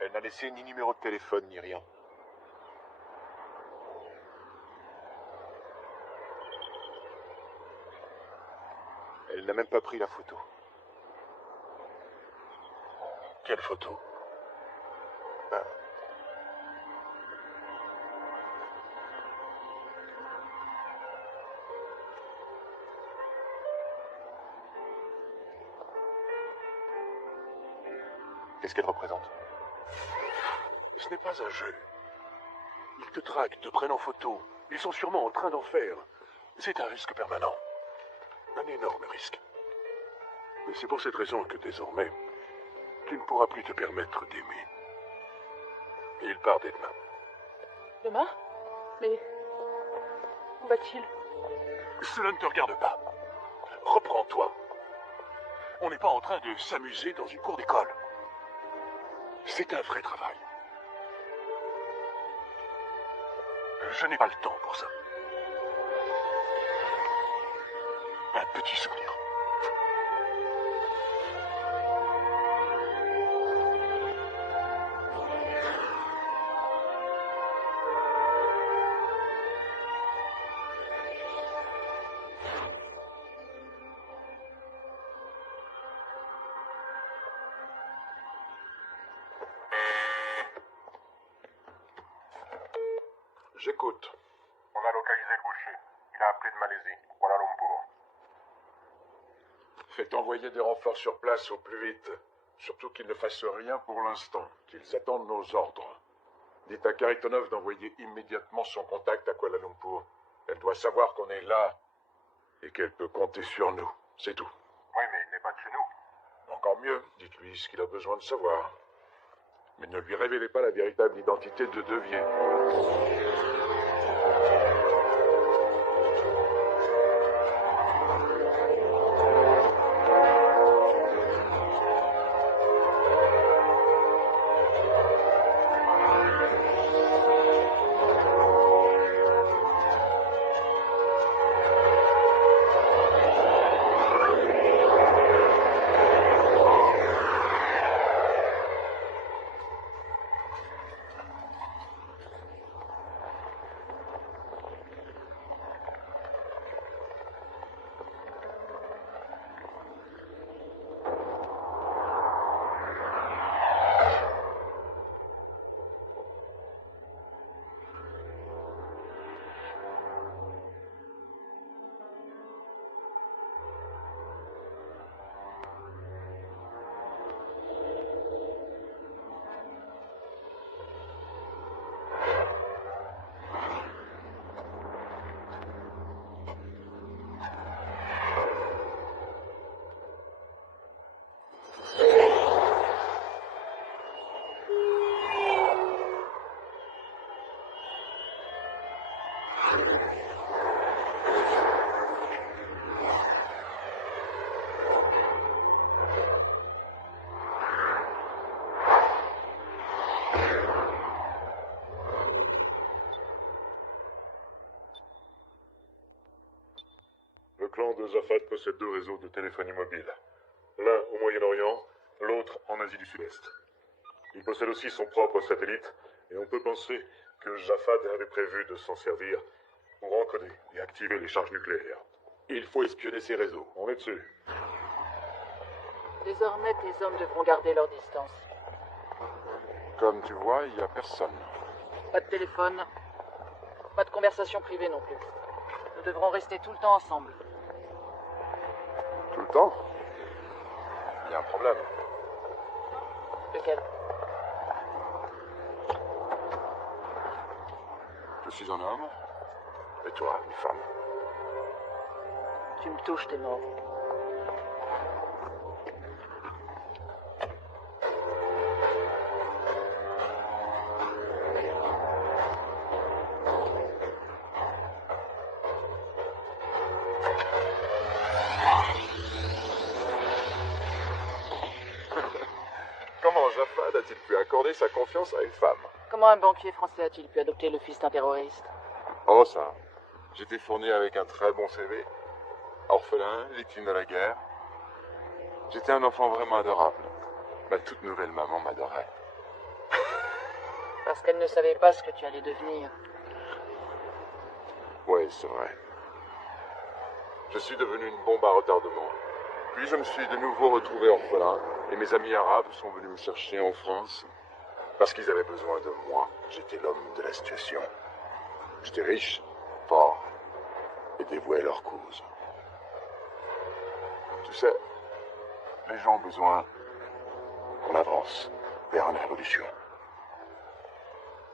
Elle n'a laissé ni numéro de téléphone ni rien. Elle n'a même pas pris la photo. Quelle photo? Ben, qu'est-ce qu'elle représente? Ce n'est pas un jeu. Ils te traquent, te prennent en photo. Ils sont sûrement en train d'en faire. C'est un risque permanent. Un énorme risque. Mais c'est pour cette raison que désormais, tu ne pourras plus te permettre d'aimer. Et il part dès demain. Demain? Mais... où va-t-il? Cela ne te regarde pas. Reprends-toi. On n'est pas en train de s'amuser dans une cour d'école. C'est un vrai travail. Je n'ai pas le temps pour ça. Un petit souvenir. J'écoute. on a localisé le boucher. Il a appelé de Malaisie, Kuala Lumpur. Faites envoyer des renforts sur place au plus vite. Surtout qu'ils ne fassent rien pour l'instant, qu'ils attendent nos ordres. Dites à Karitonov d'envoyer immédiatement son contact à Kuala Lumpur. Elle doit savoir qu'on est là et qu'elle peut compter sur nous. C'est tout. Oui, mais il n'est pas de chez nous. Encore mieux, dites-lui ce qu'il a besoin de savoir. Mais ne lui révélez pas la véritable identité de Devier. Le clan de Jafad possède 2 réseaux de téléphonie mobile. L'un au Moyen-Orient, l'autre en Asie du Sud-Est. Il possède aussi son propre satellite, et on peut penser que Jafad avait prévu de s'en servir pour encoder et activer les charges nucléaires. Il faut espionner ces réseaux. On est dessus. Désormais, tes hommes devront garder leur distance. Comme tu vois, il n'y a personne. Pas de téléphone, pas de conversation privée non plus. Nous devrons rester tout le temps ensemble. Tout le temps? Il y a un problème. Lequel? Je suis un homme. Et toi, une femme. Tu me touches, t'es mort. Comment Jafad a-t-il pu accorder sa confiance à une femme? Comment un banquier français a-t-il pu adopter le fils d'un terroriste? Oh ça, j'étais fourni avec un très bon CV. Orphelin, victime de la guerre. J'étais un enfant vraiment adorable. Ma toute nouvelle maman m'adorait. Parce qu'elle ne savait pas ce que tu allais devenir. Oui, c'est vrai. Je suis devenu une bombe à retardement. Puis je me suis de nouveau retrouvé orphelin, et mes amis arabes sont venus me chercher en France. Parce qu'ils avaient besoin de moi. J'étais l'homme de la situation. J'étais riche, fort, et dévoué à leur cause. Tu sais, les gens ont besoin qu'on avance vers une révolution.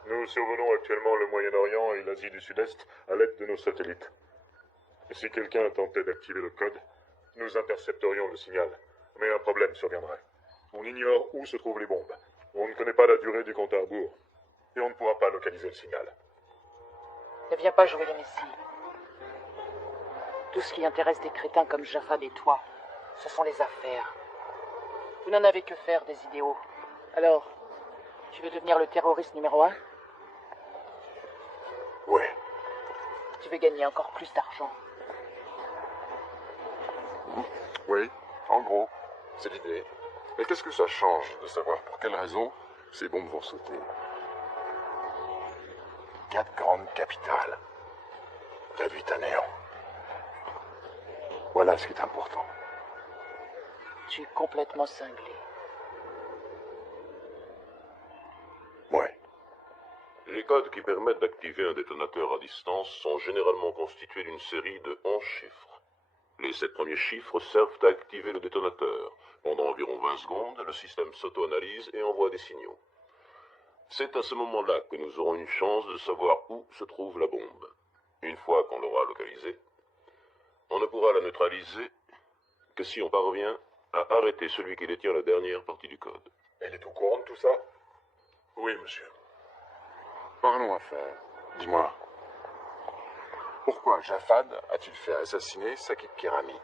Nous survolons actuellement le Moyen-Orient et l'Asie du Sud-Est à l'aide de nos satellites. Et si quelqu'un tentait d'activer le code, nous intercepterions le signal. Mais un problème surviendrait. On ignore où se trouvent les bombes. On ne connaît pas la durée du compte à rebours. Et on ne pourra pas localiser le signal. Ne viens pas jouer les messies. Tout ce qui intéresse des crétins comme Jafad et toi, ce sont les affaires. Vous n'en avez que faire des idéaux. Alors, tu veux devenir le terroriste numéro 1? Ouais. Tu veux gagner encore plus d'argent? Oui, en gros, c'est l'idée. Mais qu'est-ce que ça change de savoir pour quelle raison ces bombes vont sauter? 4 grandes capitales, réduites à néant. Voilà ce qui est important. Tu es complètement cinglé. Ouais. Les codes qui permettent d'activer un détonateur à distance sont généralement constitués d'une série de 11 chiffres. Les 7 premiers chiffres servent à activer le détonateur. Pendant environ 20 secondes, le système s'auto-analyse et envoie des signaux. C'est à ce moment-là que nous aurons une chance de savoir où se trouve la bombe. Une fois qu'on l'aura localisée, on ne pourra la neutraliser que si on parvient à arrêter celui qui détient la dernière partie du code. Elle est au courant de tout ça? Oui, monsieur. Parlons affaires. Dis-moi, pourquoi Jafad a-t-il fait assassiner Sakit Kirami?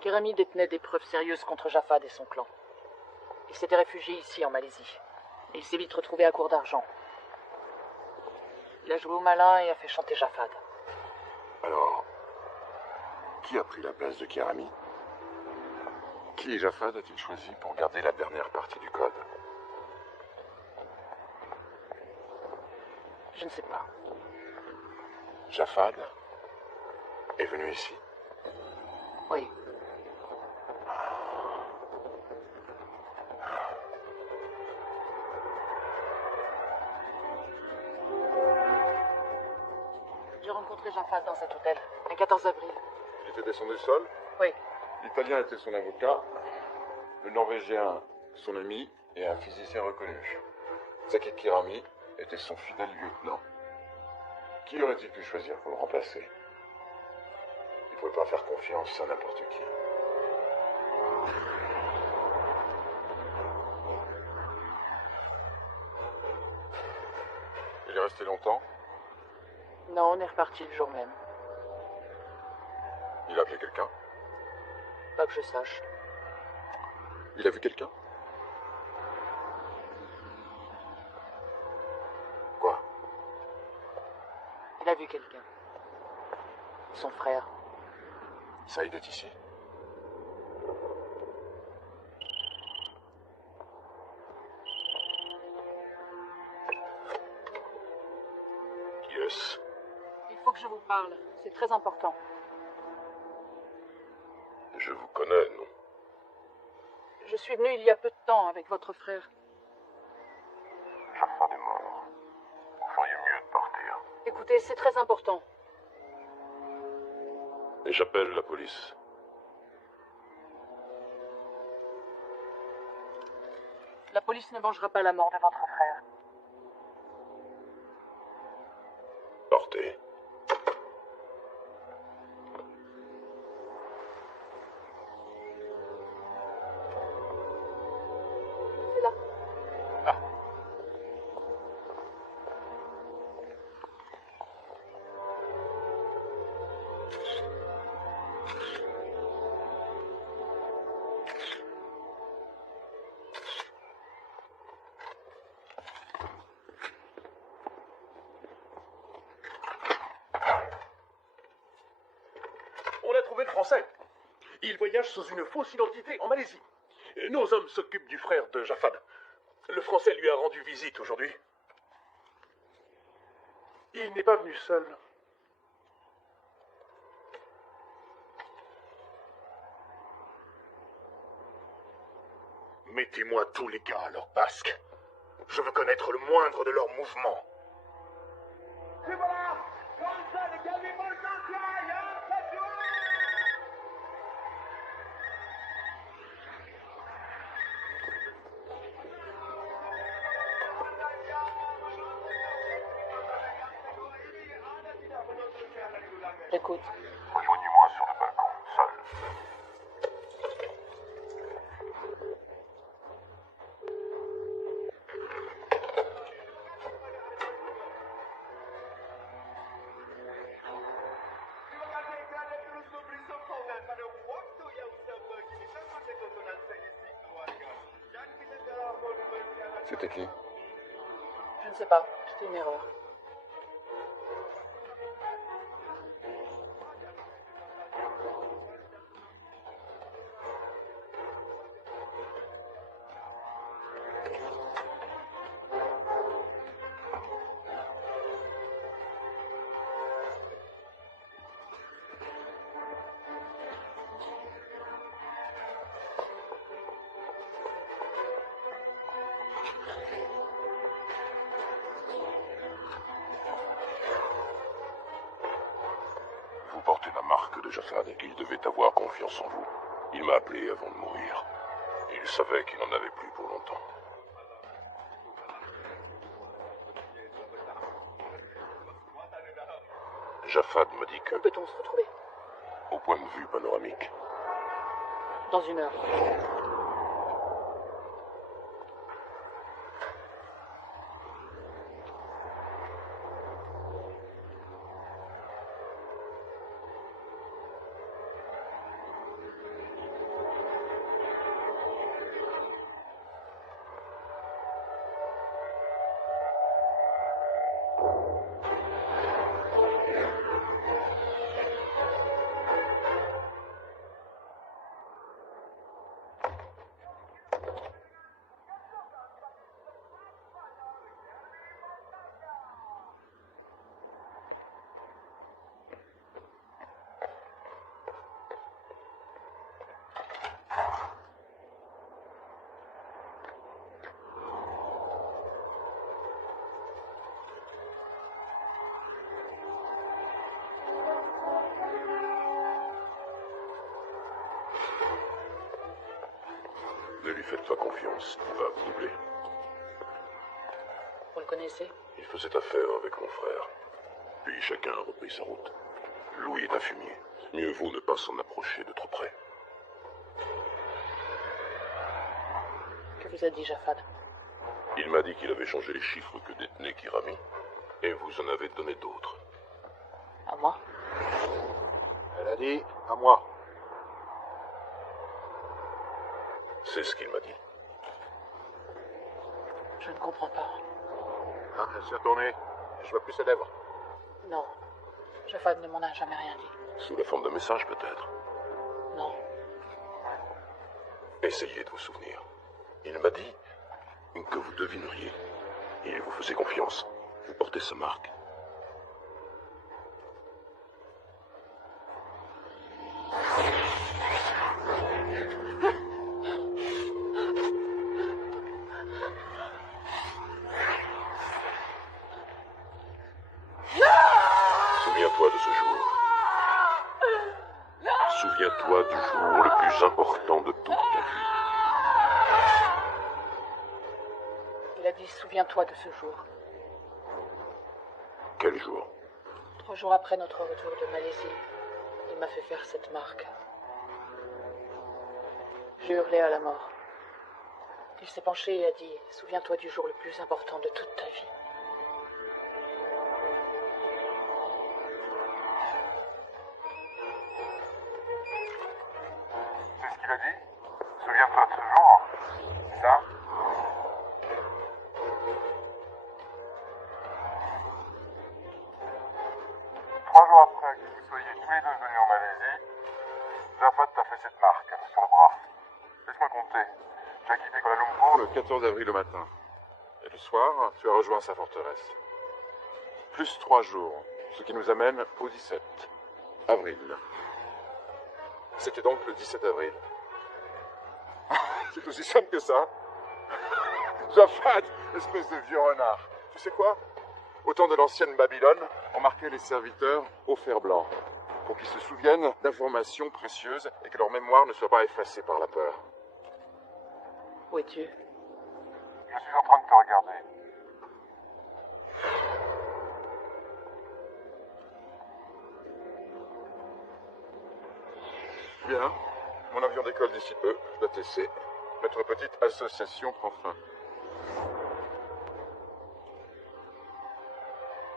Kirami détenait des preuves sérieuses contre Jafad et son clan. Il s'était réfugié ici, en Malaisie. Et il s'est vite retrouvé à court d'argent. Il a joué au malin et a fait chanter Jafad. Alors, qui a pris la place de Kirami? Qui Jafad a-t-il choisi pour garder la dernière partie du code? Je ne sais pas. Jafad est venu ici? Oui. J'ai rencontré Jafad dans cet hôtel, le 14 avril. Il était descendu du sol? Oui. L'Italien était son avocat, le Norvégien son ami et un physicien reconnu. Sakit Kirami était son fidèle lieutenant. Qui aurait-il pu choisir pour le remplacer? Il ne pouvait pas faire confiance à n'importe qui. Il est resté longtemps? Non, on est reparti le jour même. Il a appelé quelqu'un? Pas que je sache. Il a vu quelqu'un? Quoi? Il a vu quelqu'un. Son frère. Saïd est ici? Yes. Il faut que je vous parle. C'est très important. Je vous connais, non? Je suis venu il y a peu de temps avec votre frère. Jafad est mort. Vous feriez mieux de partir. Écoutez, c'est très important. Et j'appelle la police. La police ne vengera pas la mort de votre frère. Partez. C'est là. On a trouvé le Français. Il voyage sous une fausse identité en Malaisie. Nos hommes s'occupent du frère de Jafad. Le Français lui a rendu visite aujourd'hui. Il n'est pas venu seul. Mettez-moi tous les gars à leur basque. Je veux connaître le moindre de leurs mouvements. J'écoute. Rejoignez-moi sur le balcon, seul. C'était qui? Je ne sais pas. C'était une erreur. de Jafad. Il devait avoir confiance en vous. Il m'a appelé avant de mourir. Il savait qu'il n'en avait plus pour longtemps. Jafad me dit que, Où peut-on se retrouver? au point de vue panoramique, Dans 1 heure. ne lui faites pas confiance. Il va vous doubler. Vous le connaissez? Il faisait affaire avec mon frère. Puis chacun a repris sa route. Louis est un fumier. Mieux vaut ne pas s'en approcher de trop près. Que vous a dit Jafad? Il m'a dit qu'il avait changé les chiffres que détenait Kirami. Et vous en avez donné d'autres. À moi? Elle a dit à moi. C'est ce qu'il m'a dit. Je ne comprends pas. Ah, elle s'est retournée. Je vois plus ses lèvres. Non. Jafad ne m'en a jamais rien dit. Sous la forme de message, peut-être. Non. Essayez de vous souvenir. Il m'a dit que vous devineriez. Il vous faisait confiance. Vous portez sa marque. Souviens-toi de ce jour. Souviens-toi du jour le plus important de toute ta vie. Il a dit souviens-toi de ce jour. Quel jour? 3 jours après notre retour de Malaisie, il m'a fait faire cette marque. J'ai hurlé à la mort. Il s'est penché et a dit souviens-toi du jour le plus important de toute ta vie. C'est ce qu'il a dit? Souviens-toi de ce jour? C'est ça? Trois jours après que vous soyez tous les deux venus en Malaisie, Jafad t'a fait cette marque sur le bras. Laisse-moi compter. Tu as quitté Kuala Lumpur Le 14 avril au matin. Et le soir, tu as rejoint sa forteresse. Plus 3 jours, ce qui nous amène au 17 avril. C'était donc le 17 avril. C'est aussi simple que ça. Jafad, espèce de vieux renard. Tu sais quoi? Au temps de l'ancienne Babylone, on marquait les serviteurs au fer blanc, pour qu'ils se souviennent d'informations précieuses et que leur mémoire ne soit pas effacée par la peur. Où es-tu? Je suis en train de te regarder. Bien. Mon avion décolle d'ici peu. Je dois te laisser. Notre petite association prend fin.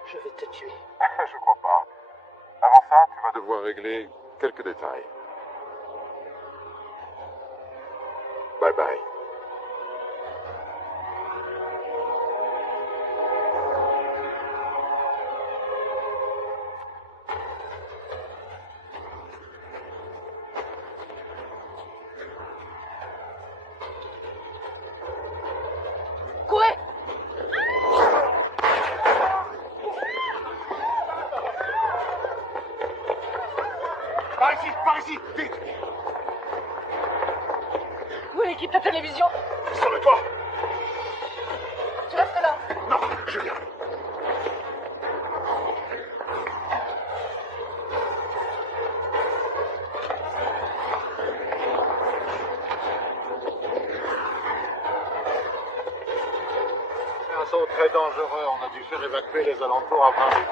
Je vais te tuer. Je crois pas. Avant ça, tu vas Devoir régler quelques détails. Bye bye. Courez! Par ici, vite! Où est l'équipe de télévision? Sur le toit! Tu restes là. Non, je viens. dangereux. On a dû faire évacuer les alentours à 20 minutes.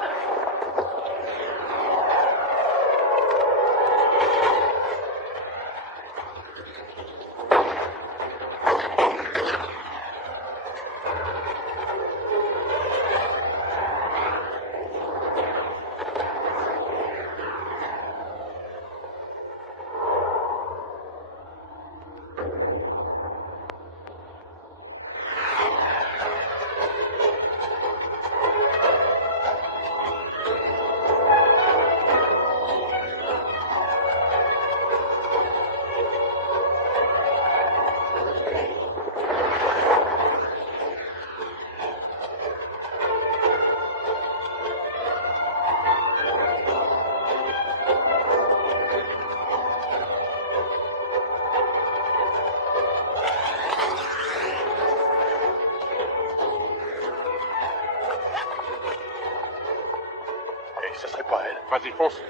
Et ce serait pas elle. Vas-y, fonce.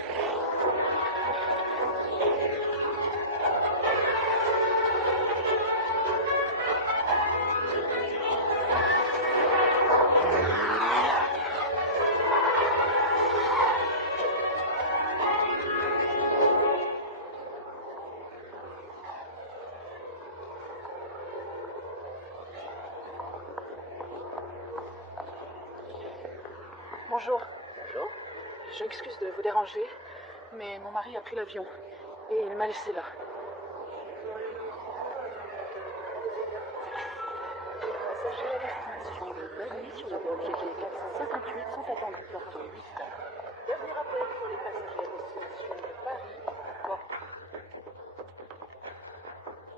Bonjour. Bonjour. Je m'excuse de vous déranger, mais mon mari a pris l'avion et il m'a laissé là. Passagers à destination de Bali sur le vol GT 458 sont attendus portant 8 heures. Dernier rappel pour les passagers à destination de Paris, porte.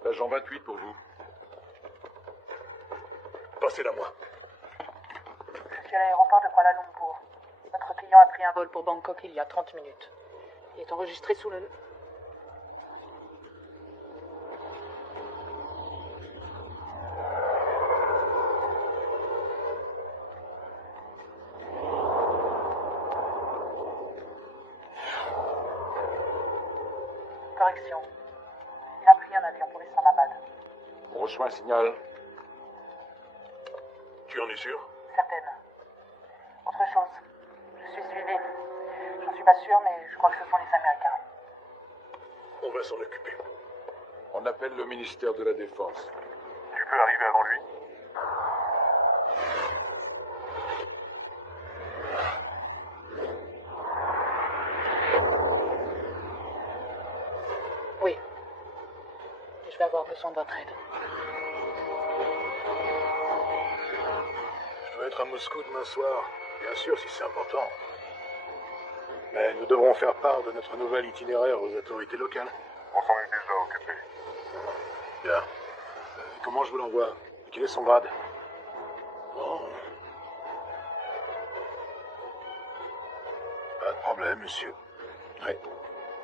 L'agent 28 pour vous. Passez-la moi. Je suis à l'aéroport de Kuala Lumpur. Votre client a pris un vol Pour Bangkok il y a 30 minutes. Il est enregistré sous le... correction. Il a pris un avion pour Islamabad. On reçoit un signal. Tu en es sûr? Certaine. Autre chose. Je suis suivi. J'en suis pas sûr, mais je crois que ce sont les Américains. On va s'en occuper. On appelle le ministère de la Défense. Tu peux arriver avant lui? Oui. Je vais avoir besoin de votre aide. Je dois être à Moscou demain soir. Bien sûr, si c'est important. Mais nous devrons faire part de notre nouvel itinéraire aux autorités locales. On s'en est déjà occupé. Bien. Comment je vous l'envoie? Quel est son grade? Bon. Pas de problème, monsieur. Oui.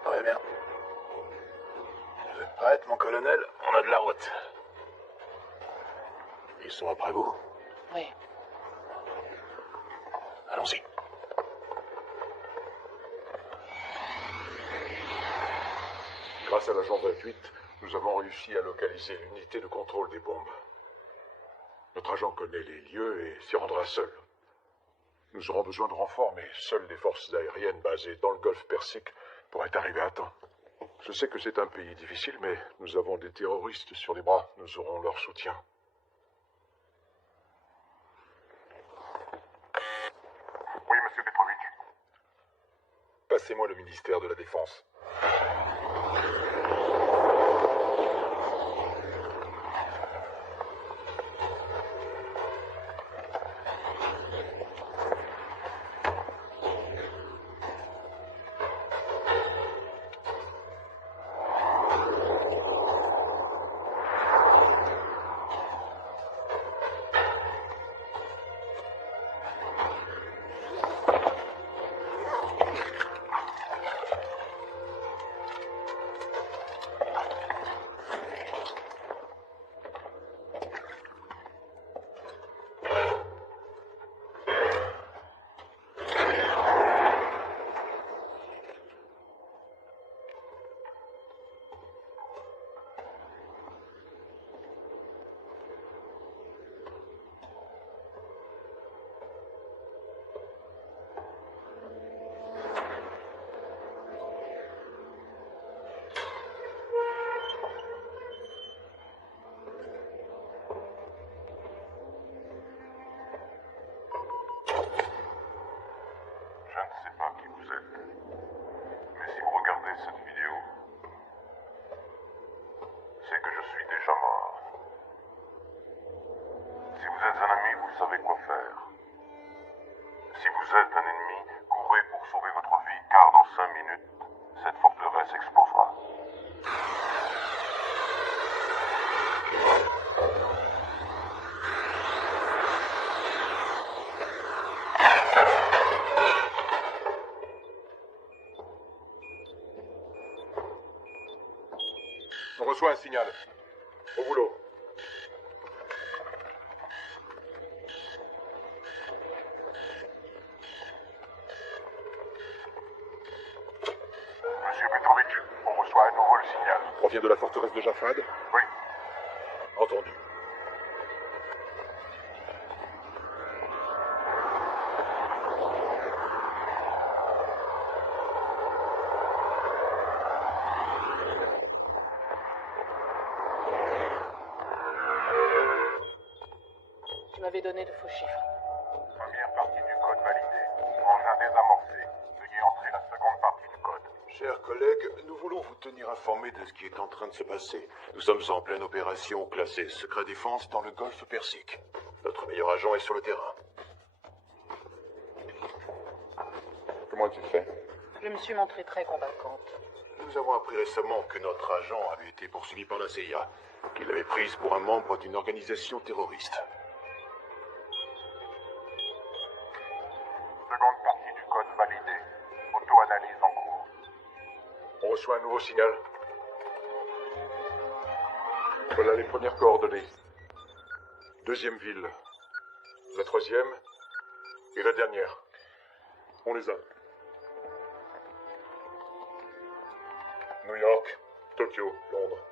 Très bien. Vous êtes prête, mon colonel? On a de la route. Ils sont après vous? Oui. Allons-y. Grâce à l'agent 28, nous avons réussi à localiser l'unité de contrôle des bombes. Notre agent connaît les lieux et s'y rendra seul. Nous aurons besoin de renforts, mais seules les forces aériennes basées dans le golfe Persique pourraient arriver à temps. Je sais que c'est un pays difficile, mais nous avons des terroristes sur les bras. Nous aurons leur soutien. Oui, monsieur Petrovic. Passez-moi le ministère de la Défense. On reçoit un signal. Au boulot. Monsieur Petrovic, on reçoit à nouveau le signal. Provient de la forteresse de Jafad? Oui. Entendu. Tu m'avais donné de faux chiffres. Première partie du code validée. Engin désamorcé. Veuillez entrer la seconde partie du code. Chers collègues, nous voulons vous tenir informés de ce qui est en train de se passer. Nous sommes en pleine opération classée secret défense dans le golfe Persique. Notre meilleur agent est sur le terrain. Comment as-tu fait? Je me suis montrée très convaincante. Nous avons appris récemment que notre agent avait été poursuivi par la CIA, qu'il l'avait prise pour un membre d'une organisation terroriste. Seconde partie du code validée. Auto-analyse en cours. On reçoit un nouveau signal. Voilà les premières coordonnées. Deuxième ville. La troisième. Et la dernière. On les a. New York, Tokyo, Londres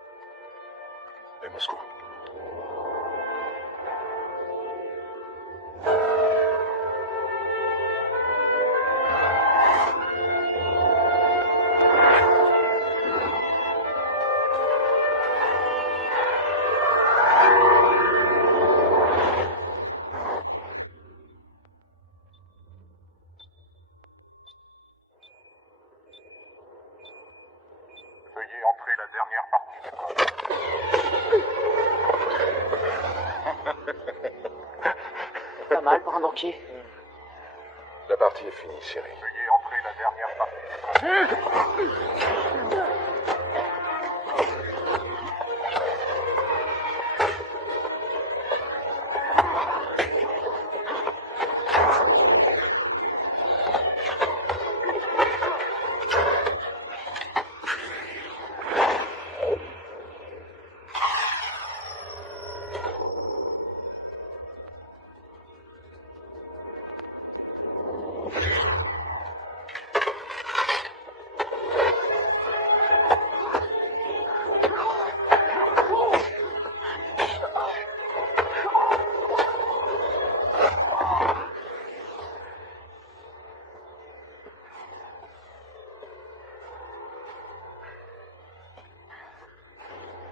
et Moscou. Veuillez entrer la dernière partie du code. Pas mal pour un banquier. La partie est finie, chérie. Veuillez entrer la dernière partie du code.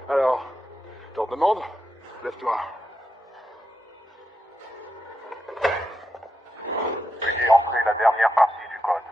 Alors, t'en demandes? Lève-toi. Veuillez entrer la dernière partie du code.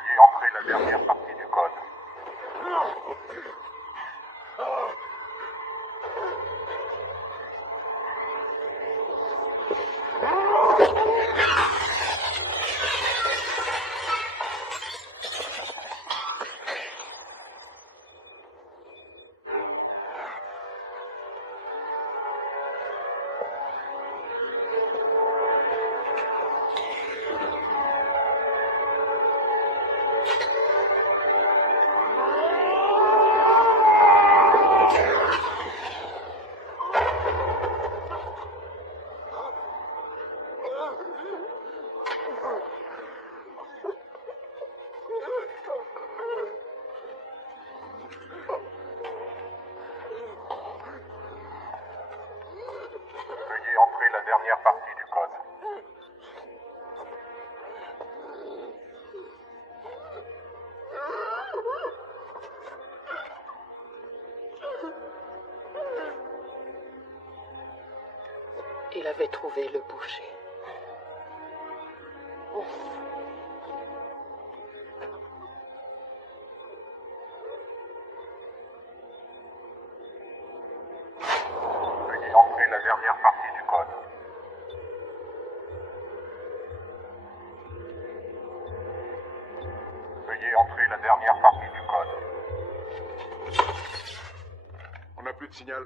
Veuillez entrer la dernière partie du code. Veuillez entrer la dernière partie du code. Il avait trouvé le boucher. Ouf. dernière partie du code. On n'a plus de signal.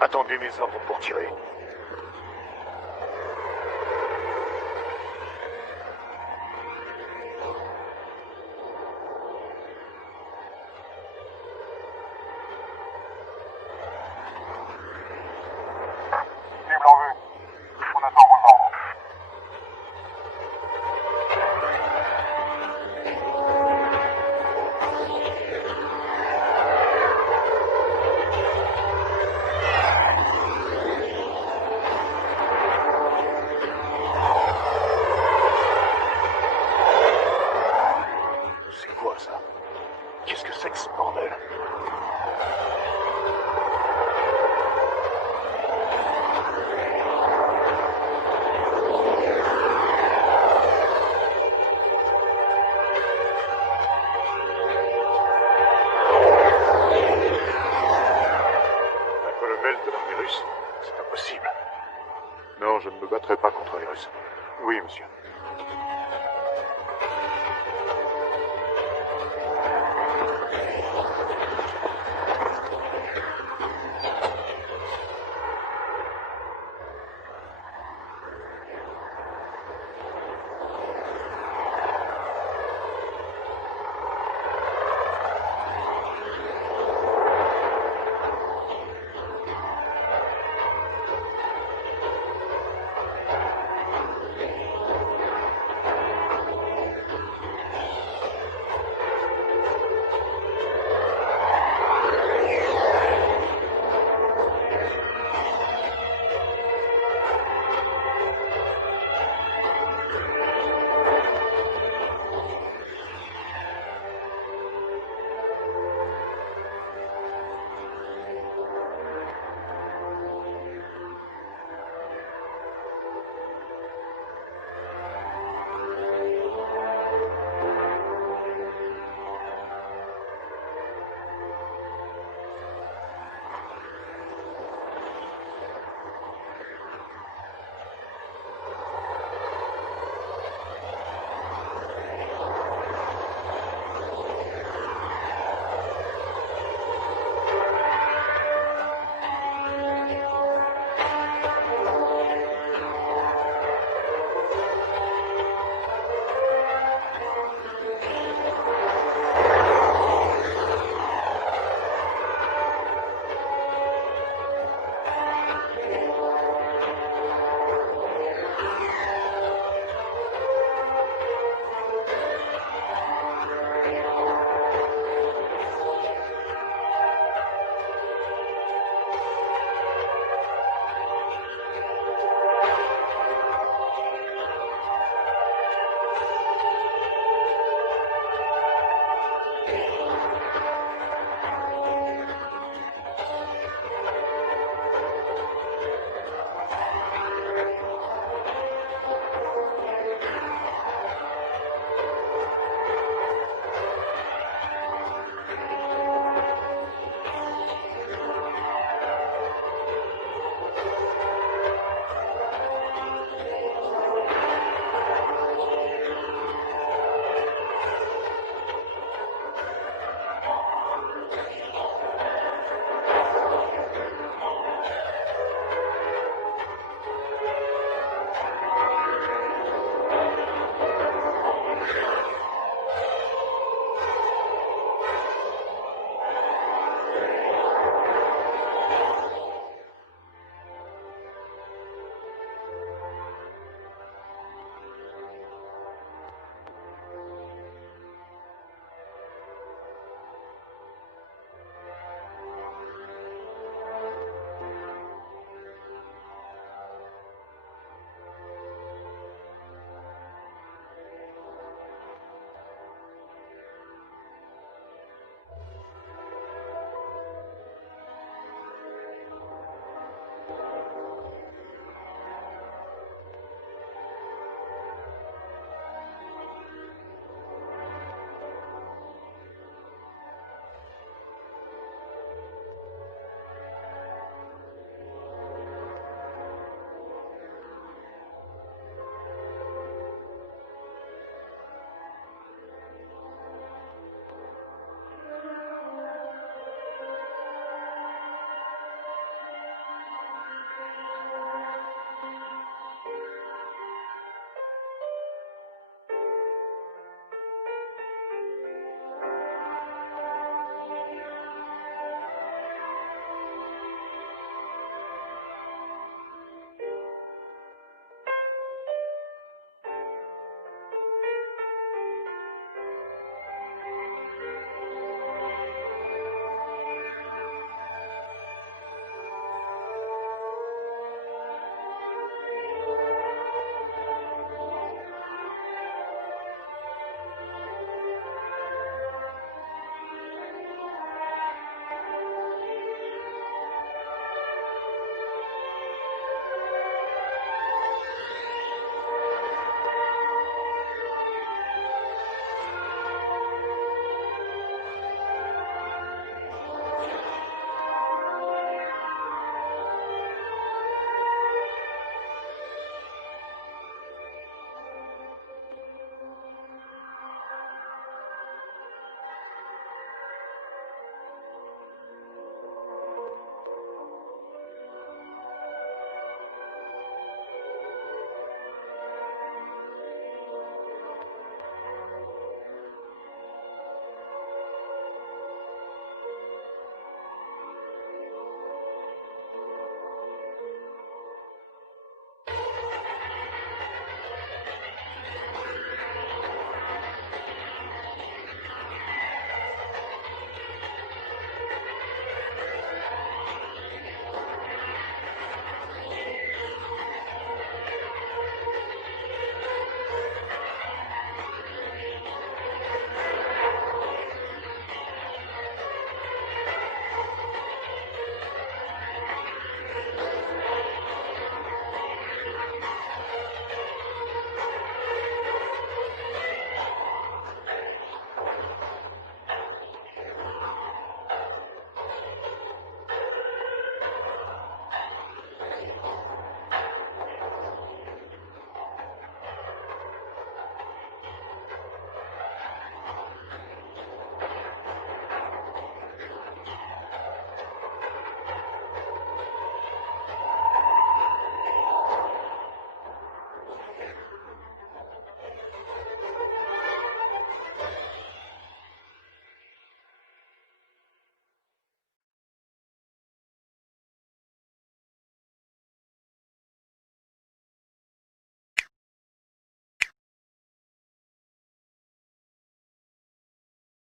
Attendez mes ordres pour tirer. Cible en vue. On attend vos ordres. C'est quoi ça? Qu'est-ce que c'est que ce bordel? Un colonel de l'armée russe? C'est impossible. Non, je ne me battrai pas contre les Russes. Oui, monsieur.